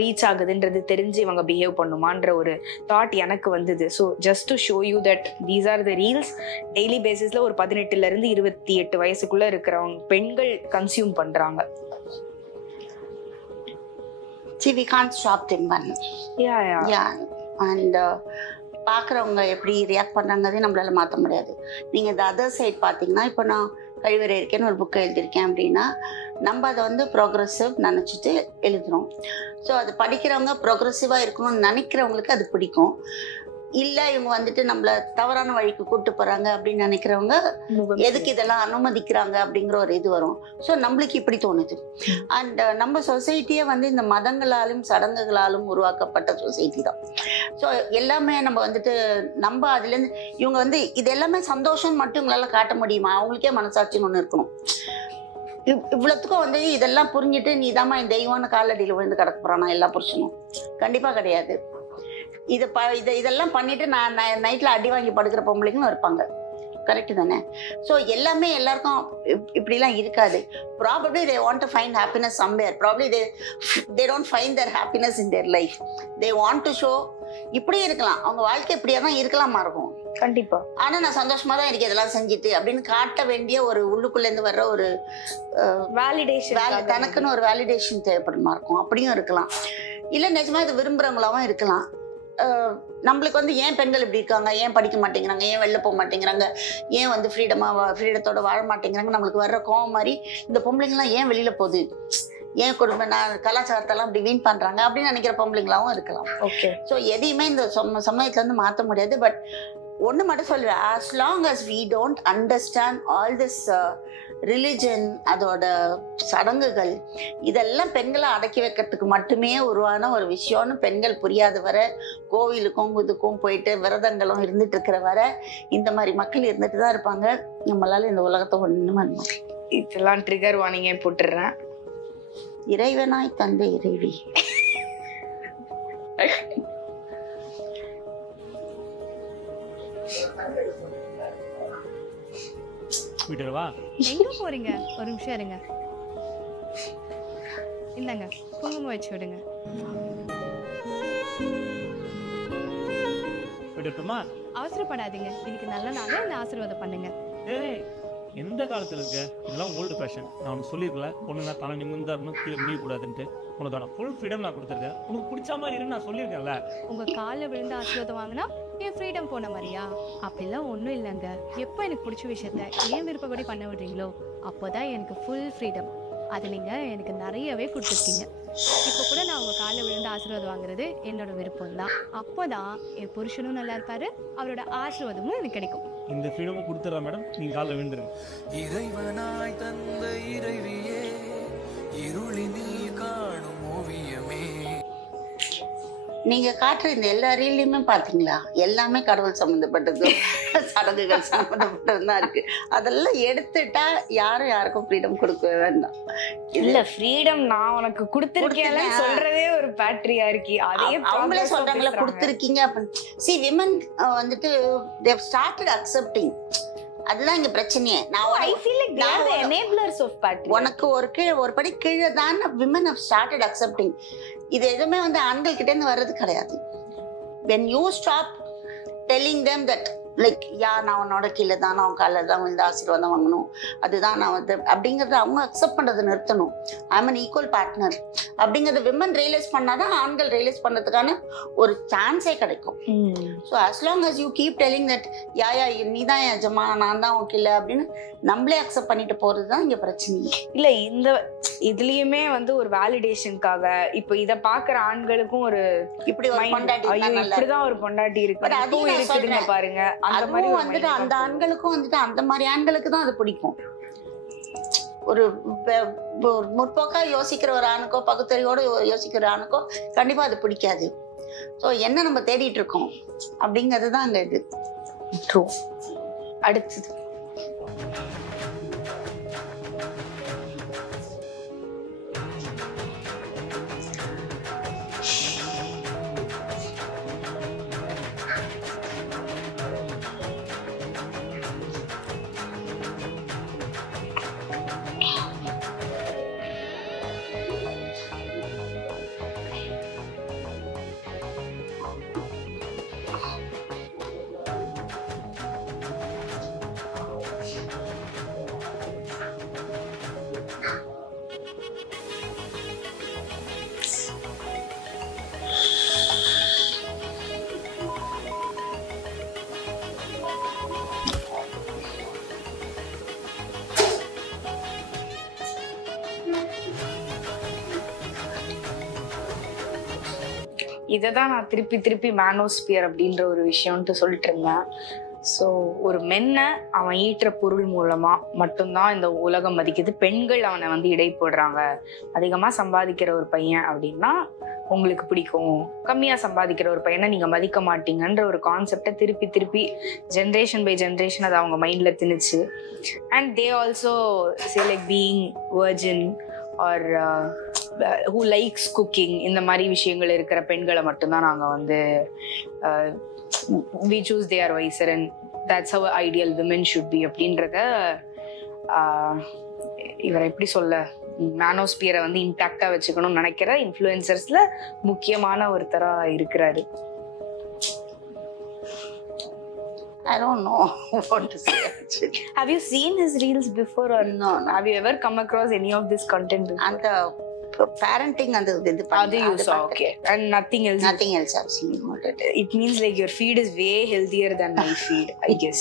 ரீச் ஆகுதுன்றது தெரிஞ்சு இவங்க பிஹேவ் பண்ணுமான்ற ஒரு தாட் எனக்கு வந்தது. So just to show you that these are the reels daily பேசிஸில் ஒரு 18 to 28 வயசுக்குள்ளே இருக்கிறவங்க பெண்கள் கன்சியூம் பண்ணுறாங்க. See, we can't stop them one. Yeah. And பார்க்குறவங்க எப்படி ரியாக்ட் பண்ணுறாங்கதே நம்மளால மாற்ற முடியாது. நீங்கள் இந்த அதர் சைட் பார்த்தீங்கன்னா, இப்போ நான் கழிவறை இருக்கேன்னு ஒரு புக்கை எழுதியிருக்கேன் அப்படின்னா, நம்ம அதை வந்து ப்ரோக்ரெசிவ் நினச்சிட்டு எழுதுகிறோம். ஸோ அது படிக்கிறவங்க ப்ரோக்ரெசிவாக இருக்கணும்னு நினைக்கிறவங்களுக்கு அது பிடிக்கும். இல்லை இவங்க வந்துட்டு நம்மளை தவறான வழிக்கு கூப்பிட்டு போகிறாங்க அப்படின்னு நினைக்கிறவங்க எதுக்கு இதெல்லாம் அனுமதிக்கிறாங்க அப்படிங்கிற ஒரு இது வரும். ஸோ நம்மளுக்கு இப்படி தோணுது. அண்ட் நம்ம சொசைட்டியே வந்து இந்த மதங்களாலும் சடங்குகளாலும் உருவாக்கப்பட்ட சொசைட்டி தான். ஸோ எல்லாமே நம்ம வந்துட்டு நம்ம அதுலேருந்து இவங்க வந்து இது எல்லாமே சந்தோஷம் மட்டும் இவங்களால காட்ட முடியுமா? அவங்களுக்கே மனசாட்சின்னு ஒன்று இருக்கணும். இவ்வளோத்துக்கும் வந்து இதெல்லாம் புரிஞ்சுட்டு நீ தாம்மா என் தெய்வம்னு காலடியில் விழுந்து கிடக்க போகிறானா எல்லா புருஷனும்? கண்டிப்பாக கிடையாது. இதெல்லாம் பண்ணிட்டு நான் நைட்டில் அடி வாங்கி படுக்கிற பொம்பளைங்களும் இருப்பாங்க. கரெக்டு தானே? ஸோ எல்லாமே எல்லாருக்கும் இப்படிலாம் இருக்காது. Probably they want to find happiness somewhere. Probably they don't find their happiness in their life. They want to show இப்படி இருக்கலாம், அவங்க வாழ்க்கை இப்படியா தான் இருக்கலாமா இருக்கும் கண்டிப்பா. ஆனா நான் சந்தோஷமா தான் இருக்கேன் இதெல்லாம் செஞ்சுட்டு அப்படின்னு காட்ட வேண்டிய ஒரு உள்ளுக்குள்ளேருந்து வர்ற ஒரு வேலிடேஷன், தனக்குன்னு ஒரு வேலிடேஷன் தேவைப்படுமா இருக்கும். அப்படியும் இருக்கலாம். இல்லை நிஜமா இது விரும்புறவங்களாவும் இருக்கலாம். நம்மளுக்கு வந்து ஏன் பெண்கள் இப்படி இருக்காங்க, ஏன் படிக்க மாட்டேங்கிறாங்க, ஏன் வெளில போக மாட்டேங்கிறாங்க, ஏன் வந்து ஃப்ரீடத்தோட வாழ மாட்டேங்கிறாங்க, நம்மளுக்கு வர்ற கோவம் மாதிரி இந்த பொம்பளைங்களாம் ஏன் வெளியில போகுது, ஏன் குடும்பம் கலாச்சாரத்தெல்லாம் இப்படி வீண் பண்றாங்க அப்படின்னு நினைக்கிற பொம்பளைங்களாவும் இருக்கலாம். ஓகே. ஸோ எதையுமே இந்த சமயத்துல இருந்து மாற்ற முடியாது. பட் ஒன்று மட்டும் சொல்லுவேன், as long as we don't understand all this religion, அதோட சடங்குகள், இதெல்லாம் பெண்களை அடக்கி வைக்கிறதுக்கு மட்டுமே உருவான ஒரு விஷயம்னு பெண்கள் புரியாத வரை, கோவிலுக்கும் இதுக்கும் போயிட்டு விரதங்களும் இருந்துட்டு இருக்கிற வரை இந்த மாதிரி மக்கள் இருந்துட்டு தான் இருப்பாங்க. நம்மளால இந்த உலகத்தை ஒண்ணுமே இதெல்லாம் ட்ரிகர் வார்னிங்கே போட்டுடுறேன். இறைவனாய் தந்த இறைவி எங்க போறீங்க? ஒரு நிமிஷம் இருங்க. இந்தாங்க குங்குமம் வச்சு விடுங்க. அவசரப்படாதீங்க, இன்னைக்கு நல்ல நாள், இந்த ஆசீர்வாதம் பண்ணுங்க. எந்த காலத்துல இருக்க இதெல்லாம் ஓல்டு ஃபேஷன். நான் உனக்கு சொல்லியிருக்கல, பொண்ணுனா தலை நிமிர்ந்தா இருக்கணும், கீழே முடிய கூடாதுன்ட்டு. உனக்கான ஃபுல் ஃப்ரீடம் நான் கொடுத்துருக்கேன். உனக்கு பிடிச்ச மாதிரி இருந்து நான் சொல்லியிருக்கேன்ல. உங்க காலில் விழுந்து ஆசீர்வாதம் வாங்கினா என் ஃப்ரீடம் போன மாதிரியா? அப்படிலாம் ஒன்றும் இல்லைங்க. எப்போ எனக்கு பிடிச்ச விஷயத்த ஏன் விருப்பப்படி பண்ண விடுறீங்களோ அப்போதான் எனக்கு ஃபுல் ஃப்ரீடம். அது நீங்கள் எனக்கு நிறையவே கொடுத்துருக்கீங்க. இப்போ கூட நான் உங்கள் காலில் விழுந்து ஆசீர்வாதம் வாங்குறது என்னோட விருப்பம் தான். அப்போ தான் என் புருஷனும் நல்லா இருப்பாரு, அவரோட ஆசீர்வாதமும் எனக்கு கிடைக்கும். இந்த ஃப்ரீடமும் கொடுத்துறா மேடம், நீங்கள் காலில் விழுந்துருங்க. இறைவனாய் தந்த இறைவியே, இருளினில் காணும் ஓவியமே. நீங்க காட்டுற இந்த எல்லா ரீல்லையுமே பாத்தீங்களா, எல்லாமே கடவுள் சம்பந்தப்பட்டது, சடங்குகள் சம்பந்தப்பட்டது தான் இருக்கு. அதெல்லாம் எடுத்துட்டா யாரும் யாருக்கும் ஃப்ரீடம் கொடுக்க வேண்டாம். இல்ல ஃப்ரீடம் நான் உனக்கு கொடுத்திருக்கேன் சொல்றதே ஒரு பேட்ரியார்கி. அதே அவங்களே சொல்றாங்களா கொடுத்திருக்கீங்க அப்படின்னு. See, women வந்துட்டு they have started accepting. அதுதான் இங்க பிரச்சனையே. I feel like they are the enablers of patriarchy. உனக்கு ஒரு படி கீழே தான் women have started accepting. இது எதுவுமே வந்து ஆண்கள் கிட்ட இருந்து வர்றது கிடையாது. when you stop telling them that like நான் உன்னோட கீழே தான், நான் உன் காலில் தான் விழுந்து ஆசீர்வாதம் வாங்கணும், அதுதான் நான் வந்து அப்படிங்கிறத அவங்க அக்செப்ட் பண்ணுறதை நிறுத்தணும். ஐம் அன் ஈக்குவல் பார்ட்னர் அப்படிங்கிறத விமன் ரியலைஸ் பண்ணாதான் ஆண்கள் ரியலைஸ் பண்ணுறதுக்கான ஒரு சான்ஸே கிடைக்கும். So as long as you keep telling that யா நீ தான் என் எஜமா, நான் தான் உன் கீழே அப்படின்னு நம்மளே அக்செப்ட் பண்ணிட்டு போகிறது தான் இங்கே பிரச்சனை. இல்லை, இந்த இதுலயுமே வந்து ஒரு வேலிடேஷனுக்காக இப்போ இதை பார்க்குற ஆண்களுக்கும் ஒரு இப்படி ஒரு பொண்டாட்டி இப்படிதான் ஒரு பொண்டாட்டி இருக்கு இருக்குதுங்க பாருங்க. அதுவும் வந்துட்டு அந்த ஆண்களுக்கும் வந்துட்டு அந்த மாதிரி ஆண்களுக்கு தான் அது பிடிக்கும். ஒரு முற்போக்கா யோசிக்கிற ஒரு ஆணுக்கோ பகுத்தறிவோட யோசிக்கிற ஆணுக்கோ கண்டிப்பா அது பிடிக்காது. ஸோ என்ன நம்ம தேடிட்டு இருக்கோம் அப்படிங்கிறது தான் அங்க இது ட்ரூ. அடுத்தது இதை தான் நான் திருப்பி மேனோஸ்பியர் அப்படின்ற ஒரு விஷயம்ட்டு சொல்லிட்டு இருந்தேன். ஸோ ஒரு மென்னை அவன் ஈட்டுற பொருள் மூலமா மட்டும்தான் இந்த உலகம் மதிக்குது. பெண்கள் அவனை வந்து இடை போடுறாங்க. அதிகமாக சம்பாதிக்கிற ஒரு பையன் அப்படின்னா உங்களுக்கு பிடிக்கும், கம்மியாக சம்பாதிக்கிற ஒரு பையனை நீங்கள் மதிக்க மாட்டீங்கன்ற ஒரு கான்செப்டை திருப்பி ஜென்ரேஷன் பை ஜென்ரேஷன் அதை அவங்க மைண்டில் திணிச்சு, and they also say like being virgin or who likes cooking, இந்த மாதிரி விஷயங்கள் இருக்கிற பெண்களை மட்டும்தான் நாங்கள் வந்து we choose they are wiser and that's how ideal women should be அப்படின்றத இவரை எப்படி சொல்ல, மேனோஸ்பியரை வந்து இன்டாக்டா வச்சுக்கணும்னு நினைக்கிற இன்ஃப்ளூயன்சர்ஸ்ல முக்கியமான ஒருத்தரா இருக்கிறாரு. I don't know what to say actually. Have you seen his reels before or no? Have you ever come across any of this content before? And the parenting and the other you saw, okay, and nothing else I've seen about it. It means like your feed is way healthier than my feed, I guess.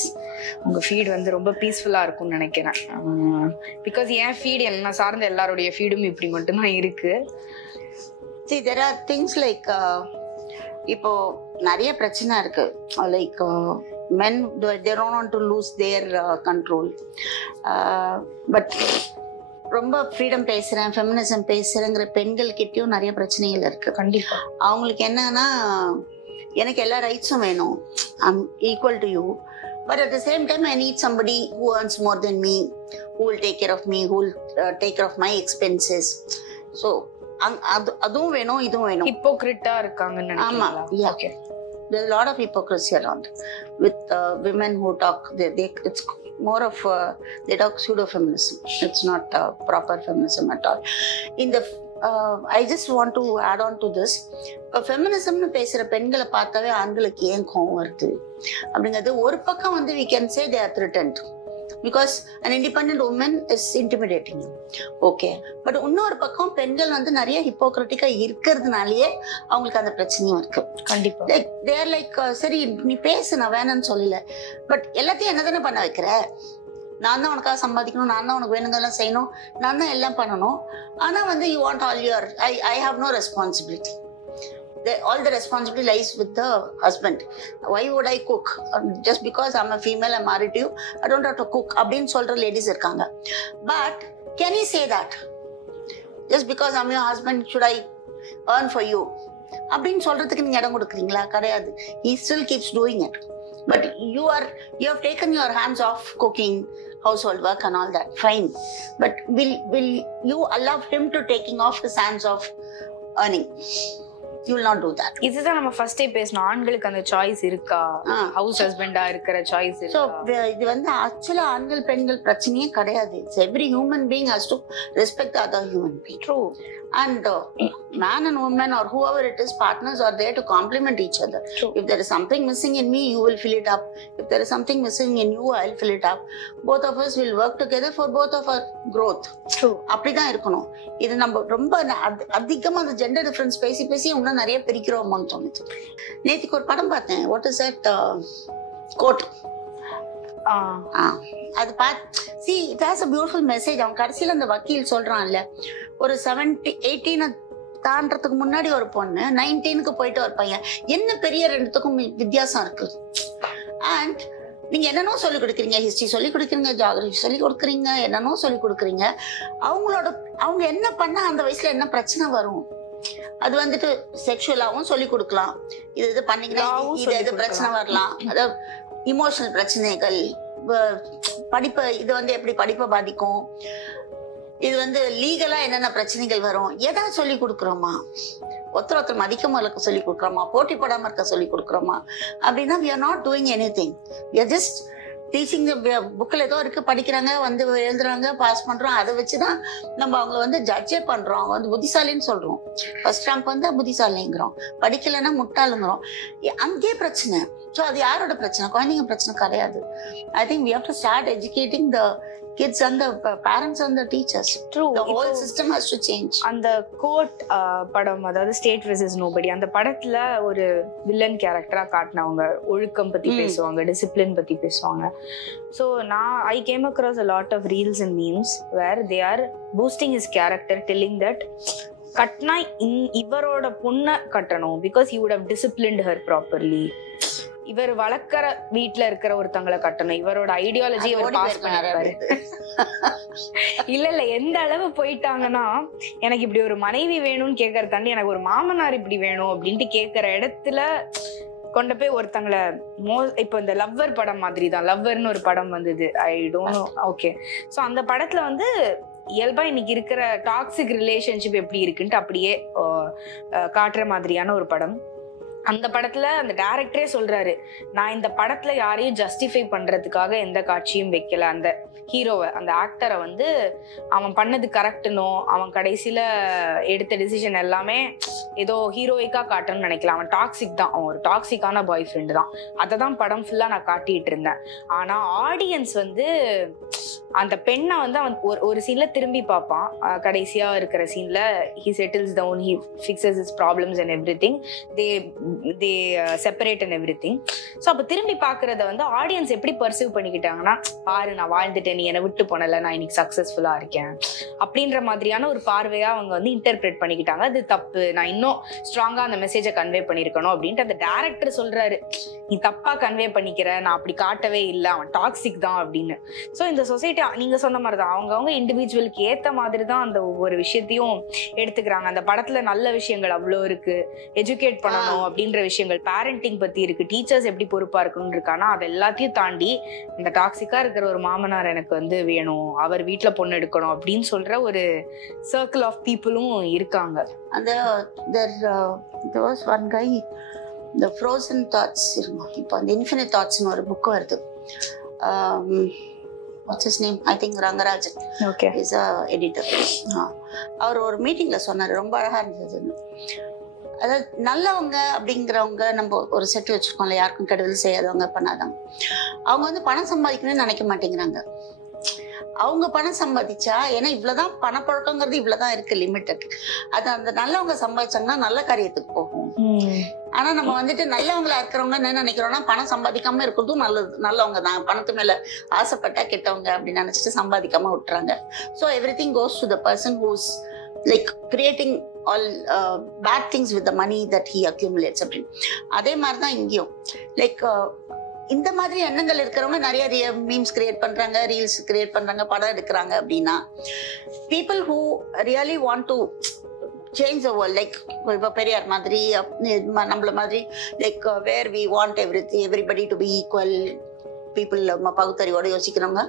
உங்க feet வந்து ரொம்ப பீஸ்ஃபுல்லா இருக்கும்னு நினைக்கிறேன். Because N feet என்ன சார்ந்த எல்லாருடைய ஃபீடும் இப்படி மட்டும்தான் இருக்கு. See, there are things like இப்போ நிறைய பிரச்சனை இருக்கு. Like men they don't want to lose their control, but ரொம்ப ஃப்ரீடம் பேசுறேன், ஃபெமினிசம் பேசுறேங்கிற பெண்கள் கிட்டயும் நிறைய பிரச்சனைகள் இருக்கு. கண்டிப்பா அவங்களுக்கு என்னன்னா, எனக்கு எல்லா ரைட்ஸும் வேணும், I'm equal to you, but at the same time I need somebody who earns more than me, who will take care of me, who will take care of my expenses. So அதுவும் வேணும், இதுவும் வேணும். ஹிப்போக்ரிட்டா இருக்காங்கன்னு நினைக்கிறீங்களா? ஆமா, okay. There's a lot of hypocrisy around with women who talk. It's more of they talk pseudo feminism. It's not proper feminism at all. In the I just want to add on to this. ஃபெமினிசம்னு பேசுற பெண்களை பார்த்தாவே ஆண்களுக்கு ஏன் கோவம் வருது அப்படிங்கிறது ஒரு பக்கம் வந்து we can say they are threatened because an independent woman is intimidating them. Okay, but இன்னொரு பக்கம் பெண்கள் வந்து நிறைய ஹிப்போக்ரிட்டிக்கா இருக்கிறதுனாலயே அவங்களுக்கு அந்த பிரச்சனையும் இருக்கு. கண்டிப்பா லைக் தே ஆர் லைக் சரி நீ பேசு, நான் வேணும்னு சொல்லல, பட் எல்லாத்தையும் என்ன தானே பண்ண வைக்கிற, நான் தான் உனக்காக சம்பாதிக்கணும், நான் தான் உனக்கு வேணுங்கெல்லாம் செய்யணும், நான் தான் எல்லாம் பண்ணணும். ஆனா வந்து you want all your I have no responsibility. All the responsibility lies with the husband. Why would I cook? Just because I'm a female, I'm married to you, I don't have to cook அப்படின்னு சொல்ற ladies இருக்காங்க. But can you say that? Just because I'm your husband, should I earn for you? அப்படின்னு சொல்றதுக்கு நீங்க இடம் கொடுக்குறீங்களா? கிடையாது. He still keeps doing it. But you have taken your hands off cooking, household work and all that. Fine. But will you allow him to taking off his hands off earning? you will not do that. இதுதான் நம்ம ஃபர்ஸ்டே பேசணும், ஆண்களுக்கு அந்த choice இருக்கா, house ஹஸ்பண்டா இருக்கிற choice So இருக்கா? இது வந்து ஆக்சுவலா ஆண்கள் பெண்கள் பிரச்சனையே கிடையாது. Every human being has to respect the other human being. True. And man and woman or whoever it is, partners are there to complement each other. True. If there is something missing in me, you will fill it up. If there is something missing in you, I'll fill it up. Both of us will work together for both of our growth. True. அப்படிதான் இருக்கணும். இது நம்ம ரொம்ப அதிகமா அந்த gender difference பேசி பேசி இன்னும் நிறைய பிரிக்கிறோமான்னு தோணுச்சு. நேற்றுக்கு ஒரு படம் பார்த்தேன். What is that code? அது see it has a beautiful message. அவன் கடைசியில அந்த வக்கீல் சொல்றான்ல, ஒரு 18 தாண்டறதுக்கு முன்னாடி ஒரு பொண்ணு, 19க்கு போயிட்டு ஒரு பையன், என்ன பெரிய ரெண்டுத்துக்கும் வித்தியாசம் இருக்கு. அண்ட் நீங்க என்னன்னோ சொல்லி கொடுக்குறீங்க, ஹிஸ்டரி சொல்லி கொடுக்குறீங்க, ஜியாகிரபி சொல்லி கொடுக்குறீங்க, என்னன்னோ சொல்லி கொடுக்குறீங்க. அவங்க என்ன பண்ணா அந்த வயசுல என்ன பிரச்சனை வரும்? அது வந்துட்டு செக்ஷுவலாவும் சொல்லி கொடுக்கலாம், இது பண்ணீங்கன்னா இது பிரச்சனை வரலாம், அதாவது இமோஷனல் பிரச்சனைகள், படிப்பு இது வந்து எப்படி படிப்பை பாதிக்கும், இது வந்து லீகலா என்னென்ன பிரச்சனைகள் வரும், எதாவது சொல்லி கொடுக்குறோமா? ஒருத்தர் மதிக்காம இருக்க சொல்லி கொடுக்குறோமா? போட்டி போடாம இருக்க சொல்லி கொடுக்குறோமா? அப்படின்னா we are not doing anything. We are just teaching. புக்கில் ஏதோ இருக்கு, படிக்கிறாங்க, வந்து எழுதுறாங்க, பாஸ் பண்றோம். அதை வச்சுதான் நம்ம அவங்களை வந்து ஜட்ஜே பண்றோம். அவங்க வந்து புத்திசாலின்னு சொல்றோம். ஃபர்ஸ்ட் ரேங்க் வந்து புத்திசாலிங்கிறோம், படிக்கலைன்னா முட்டாளுங்கிறோம். அங்கே பிரச்சனை. ஸோ அது யாரோட பிரச்சனை? குழந்தைங்க பிரச்சனை கிடையாது. I think we have to start educating the kids and the parents and the teachers. True. The whole system has to change. அந்த கோட் படம், அதாவது ஸ்டேட் வெர்சஸ் நோபடி, அந்த படத்துல ஒரு வில்லன் கேரக்டரா காட்டினவங்க ஒழுக்கம் பத்தி பேசுவாங்க, டிசிப்ளின் பத்தி பேசுவாங்க. So I came across a lot of reels and memes where they are boosting his character, telling that கட்னா இவரோட பொண்ணை கட்டணும் because he would have disciplined her properly. இவர் வளர்க்கிற வீட்டுல இருக்கிற ஒருத்தங்களை கட்டணும், இவரோட ஐடியாலஜி இவர் பாஸ் பண்ணிருப்பாரு. இல்ல எந்த அளவு போயிட்டாங்கன்னா, எனக்கு இப்படி ஒரு மனைவி வேணும்னு கேட்கற தாண்டி எனக்கு ஒரு மாமனார் இப்படி வேணும் அப்படின்ட்டு கேட்கற இடத்துல கொண்டு போய் ஒருத்தங்களை இப்ப இந்த லவ்வர் படம் மாதிரி தான். லவ்வர்னு ஒரு படம் வந்தது, I don't know. Okay, so அந்த படத்துல வந்து இயல்பா இன்னைக்கு இருக்கிற டாக்ஸிக் ரிலேஷன்ஷிப் எப்படி இருக்குன்ட்டு அப்படியே காட்டுற மாதிரியான ஒரு படம். அந்த படத்துல அந்த டைரக்டரே சொல்றாரு, நான் இந்த படத்துல யாரையும் ஜஸ்டிஃபை பண்றதுக்காக எந்த காட்சியும் வைக்கல. அந்த ஹீரோவை, அந்த ஆக்டரை வந்து அவன் பண்ணது கரெக்டுனோ, அவன் கடைசியில எடுத்த டிசிஷன் எல்லாமே ஏதோ ஹீரோயிக்கா காட்டணும்னு நினைக்கலாம். அவன் டாக்ஸிக் தான், அவன் ஒரு டாக்ஸிக்கான பாய் ஃப்ரெண்டு தான். அதை தான் படம் ஃபுல்லா நான் காட்டிட்டு இருந்தேன். ஆனா ஆடியன்ஸ் வந்து அந்த பெண்ணை வந்து அவன் ஒரு சீன்ல திரும்பி பார்ப்பான். கடைசியா இருக்கிற சீன்ல he settles down, he fixes his problems and everything, they separate and everything. So அப்போ திரும்பி பார்க்கறத வந்து ஆடியன்ஸ் எப்படி பர்சீவ் பண்ணிக்கிட்டாங்கன்னா, பாரு நான் வாழ்ந்துட்டேன், நீ என்னை விட்டு போனல, நான் இன்னைக்கு சக்சஸ்ஃபுல்லா இருக்கேன் அப்படின்ற மாதிரியான ஒரு பார்வையா அவங்க வந்து இன்டர்பிரேட் பண்ணிக்கிட்டாங்க. அது தப்பு, நான் இன்னும் ஸ்ட்ராங்கா அந்த மெசேஜை கன்வே பண்ணிருக்கணும் அப்படின்ட்டு அந்த டைரக்டர் சொல்றாரு, நீ தப்பா கன்வே பண்ணிக்கிற, நான் அப்படி காட்டவே இல்லை, அவன் டாக்ஸிக் தான் அப்படின்னு. ஸோ இந்த சொசைட்டி நீங்க சொன்ன மாதிரி தான், அவங்கவுங்க இண்டிவிஜுவலுக்கு ஏத்த மாதிரி தான் அந்த ஒவ்வொரு விஷயத்தையும் எடுத்துக்கிறாங்க. அந்த படத்துல நல்ல விஷயங்கள் அவ்வளோ இருக்கு, எஜுகேட் பண்ணணும் அப்படின்ற விஷயங்கள், பேரண்டிங் பத்தி இருக்கு, டீச்சர்ஸ் எப்படி பொறுப்பா இருக்கணும்னு இருக்கு. ஆனா அது எல்லாத்தையும் தாண்டி இந்த டாக்ஸிக்கா இருக்கிற ஒரு மாமனார் எனக்கு வந்து வேணும், அவர் வீட்டுல பொண்ணு எடுக்கணும் அப்படின்னு சொல்ற ஒரு சர்க்கிள் ஆஃப் பீப்புளும் இருக்காங்க. அந்த there was one guy, the frozen thoughts, இப்போ அந்த infinite thoughts-னு ஒரு புக் வருது. What's his name? I think Rangarajan. Okay. He's a editor. அவர் ஒரு மீட்டிங்ல சொன்னாரு, ரொம்ப அழகா இருந்ததுன்னு. அதாவது நல்லவங்க அப்படிங்கிறவங்க நம்ம ஒரு செட்டு வச்சிருக்கோம்ல, யாருக்கும் கெடுதல் செய்யாதவங்க, பண்ணாதவங்க. அவங்க வந்து பணம் சம்பாதிக்கணும்னு நினைக்க மாட்டேங்கிறாங்க. அவங்க பணம் சம்பாதிச்சா, ஏன்னா இவ்வளவுதான் பணப்பழக்கங்கிறது இவ்வளவுதான் இருக்கு, லிமிட்டட். அது அந்த நல்லவங்க சம்பாதிச்சாங்கன்னா நல்ல காரியத்துக்கு போகும். ஆனா நம்ம வந்துட்டு நல்லவங்களா இருக்கிறவங்க என்ன நினைக்கிறோம்னா, பணம் சம்பாதிக்காம இருக்கிறதும் நல்லது, நல்லவங்க தான், பணத்து மேல ஆசைப்பட்டா கெட்டவங்க அப்படின்னு நினைச்சிட்டு சம்பாதிக்காம விட்டுறாங்க. So everything goes to the person whose like creating all bad things with the money that he accumulates அப்படின்னு. அதே மாதிரி தான் இங்கேயும் லைக் இந்த மாதிரி எண்ணங்கள் இருக்கிறவங்க நிறைய மீம்ஸ் கிரியேட் பண்றாங்க, ரீல்ஸ் கிரியேட் பண்றாங்க, படம் எடுக்கிறாங்க. அப்படின்னா people who really want to change the world, like இப்போ பெரியார் மாதிரி, நம்மள மாதிரி, like where we want everybody to be equal people, பகுத்தறிவோட யோசிக்கிறவங்க,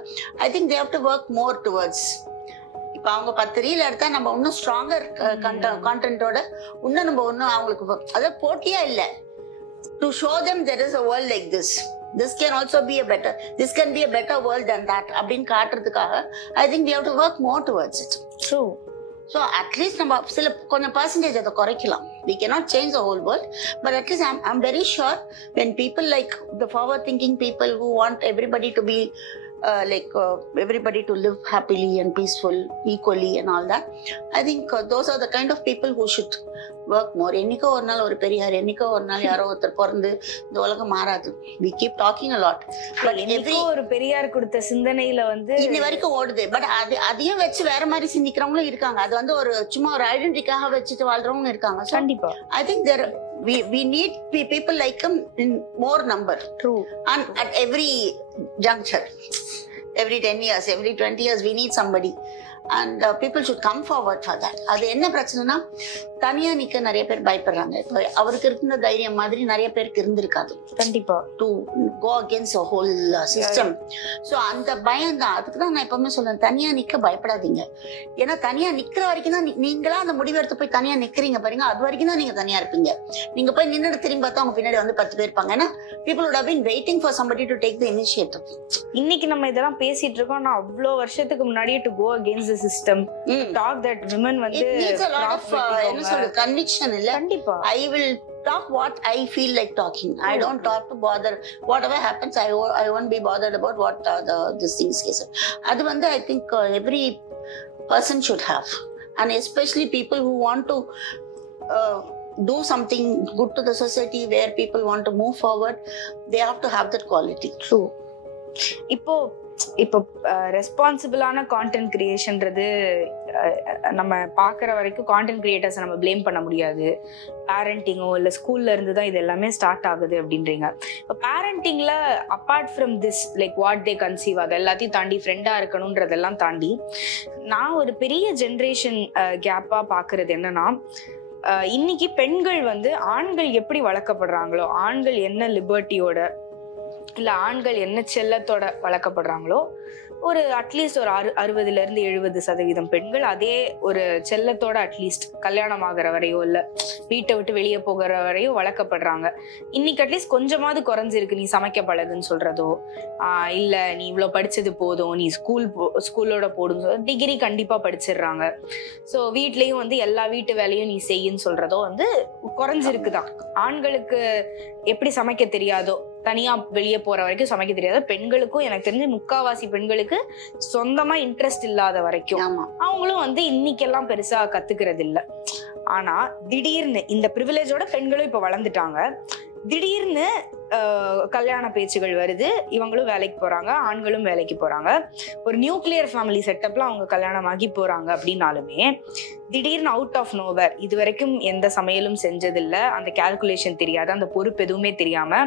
I think they have to work more towards. இப்போ அவங்க 10 ரீல் எடுத்தா நம்ம இன்னும் ஸ்ட்ராங்கர் கான்டென்ட்டோட இன்னும் நம்ம இன்னும் அவங்களுக்கு அதாவது போட்டியா இல்லை. To show them there is a world like this, this can also be a better, this can be a better world than that அப்படின்னு காட்டுறதுக்காக I think we have to work more towards it. True. So at least நம்ம சில கொஞ்சம் percentage அதை குறைக்கலாம். We cannot change the whole world, but at least I'm very sure when people like the forward thinking people who want everybody to be everybody to live happily and peaceful equally and all that, I think those are the kind of people who should work more. என்னைக்கோ ஒரு நாள் ஒரு பெரியார், என்னைக்கோ ஒரு நாள் யாரோ ஒருத்தர் பிறந்து இந்த உலகம் மாறாது. We keep talking a lot, but என்னைக்கோ ஒரு பெரியார் கொடுத்த சிந்தனையில வந்து இன்னி வரைக்கும் ஓடுது. பட் அதையும் வச்சு வேற மாதிரி சிந்திக்கிறவங்களும் இருக்காங்க. அது வந்து ஒரு சும்மா ஒரு ஐடென்டிட்டிக்காக வச்சுட்டு வாழ்றவங்க இருக்காங்க. கண்டிப்பா I think there we need people like them in more number. True. And at every juncture, every 10 years, every 20 years we need somebody, and people should come forward for that. அது என்ன பிரச்சனைனா தனியா நிக்க நிறைய பேர் பயப்படுறாங்க. இப்போ அவருக்கு இருந்த தைரியம் மாதிரி நிறைய பேருக்கு இருந்திருக்காது. கண்டிப்பா. To go against a whole system. So அந்த பயம் தான். அதுக்கு தான் நான் எப்பவுமே சொல்றேன், தனியா நிக்க பயப்படாதீங்க. ஏன்னா தனியா நிக்கிற வரைக்கும் தான் நீங்களா அந்த முடிவு எடுத்து போய் தனியா நிக்கிறீங்க பாருங்க, அது வரைக்கும் தான் நீங்க தனியா இருப்பீங்க. நீங்க போய் நின்னுட்டு திரும்பி பார்த்தா உங்க பின்னாடி வந்து 10 பேர் இருப்பாங்க. ஏன்னா people would have been waiting for somebody to take the initiative. இன்னைக்கு நம்ம இதெல்லாம் பேசிட்டு இருக்கோம். நான் அவ்வளோ வருஷத்துக்கு முன்னாடியே to go against the system, talk that women வந்து it needs a lot of என்ன சொல்றது conviction இல்ல. கண்டிப்பா. I will talk what I feel like talking. I don't talk to bother. Whatever happens, I won't be bothered about what this things is. அது வந்து I think every person should have, and especially people who want to do something good to the society, where people want to move forward, they have to have that quality. True. இப்போ ரெஸ்பான்சிபிளான content கிரியேஷன்றது நம்ம பார்க்குற வரைக்கும் content கிரியேட்டர்ஸை நம்ம blame பண்ண முடியாது. பேரண்டிங்கோ இல்லை ஸ்கூல்ல இருந்து தான் இது எல்லாமே ஸ்டார்ட் ஆகுது அப்படின்றீங்க. இப்போ பேரண்டிங்கில் apart from this like what they conceive, அது எல்லாத்தையும் தாண்டி ஃப்ரெண்டாக இருக்கணுன்றதெல்லாம் தாண்டி நான் ஒரு பெரிய ஜென்ரேஷன் கேப்பாக பார்க்குறது என்னன்னா, இன்னைக்கு பெண்கள் வந்து ஆண்கள் எப்படி வளர்க்கப்படுறாங்களோ, ஆண்கள் என்ன லிபர்ட்டியோட இல்லை ஆண்கள் என்ன செல்லத்தோட வளர்க்கப்படுறாங்களோ, ஒரு அட்லீஸ்ட் ஒரு 60-70% பெண்கள் அதே ஒரு செல்லத்தோட அட்லீஸ்ட் கல்யாணம் ஆகிற வரையோ இல்லை வீட்டை விட்டு வெளியே போகிற வரையோ வளர்க்கப்படுறாங்க. இன்னைக்கு அட்லீஸ்ட் கொஞ்சமாவது குறைஞ்சிருக்கு. நீ சமைக்க பழகுன்னு சொல்றதோ, இல்லை நீ இவ்வளோ படிச்சது போதும், நீ ஸ்கூலோட போடுன்னு சொல்ற, டிகிரி கண்டிப்பாக படிச்சிடுறாங்க. ஸோ வீட்லேயும் வந்து எல்லா வீட்டு வேலையும் நீ செய்யுன்னு சொல்றதோ வந்து குறைஞ்சிருக்குதான். ஆண்களுக்கு எப்படி சமைக்க தெரியாதோ, தனியா வெளியே போற வரைக்கும் சமைக்க தெரியாத பெண்களுக்கும் எனக்கு தெரிஞ்சு முக்காவாசி பெண்களுக்கு சொந்தமா இன்ட்ரெஸ்ட் இல்லாத வரைக்கும் அவங்களும் வந்து இன்னைக்கெல்லாம் பெருசா கத்துக்கிறது இல்லை. ஆனா திடீர்னு இந்த ப்ரிவிலேஜோட பெண்களும் இப்ப வளர்ந்துட்டாங்க. திடீர்னு கல்யாண பேச்சுகள் வருது, இவங்களும் வேலைக்கு போறாங்க, ஆண்களும் வேலைக்கு போறாங்க. ஒரு நியூக்ளியர் ஃபேமிலி செட்டப்ல அவங்க கல்யாணம் ஆகி போறாங்க அப்படின்னாலுமே திடீர்னு அவுட் ஆஃப் நோவேர், இது வரைக்கும் எந்த சமையலும் செஞ்சதில்லை, அந்த கால்குலேஷன் தெரியாது, அந்த பொறுப்பு எதுவுமே தெரியாம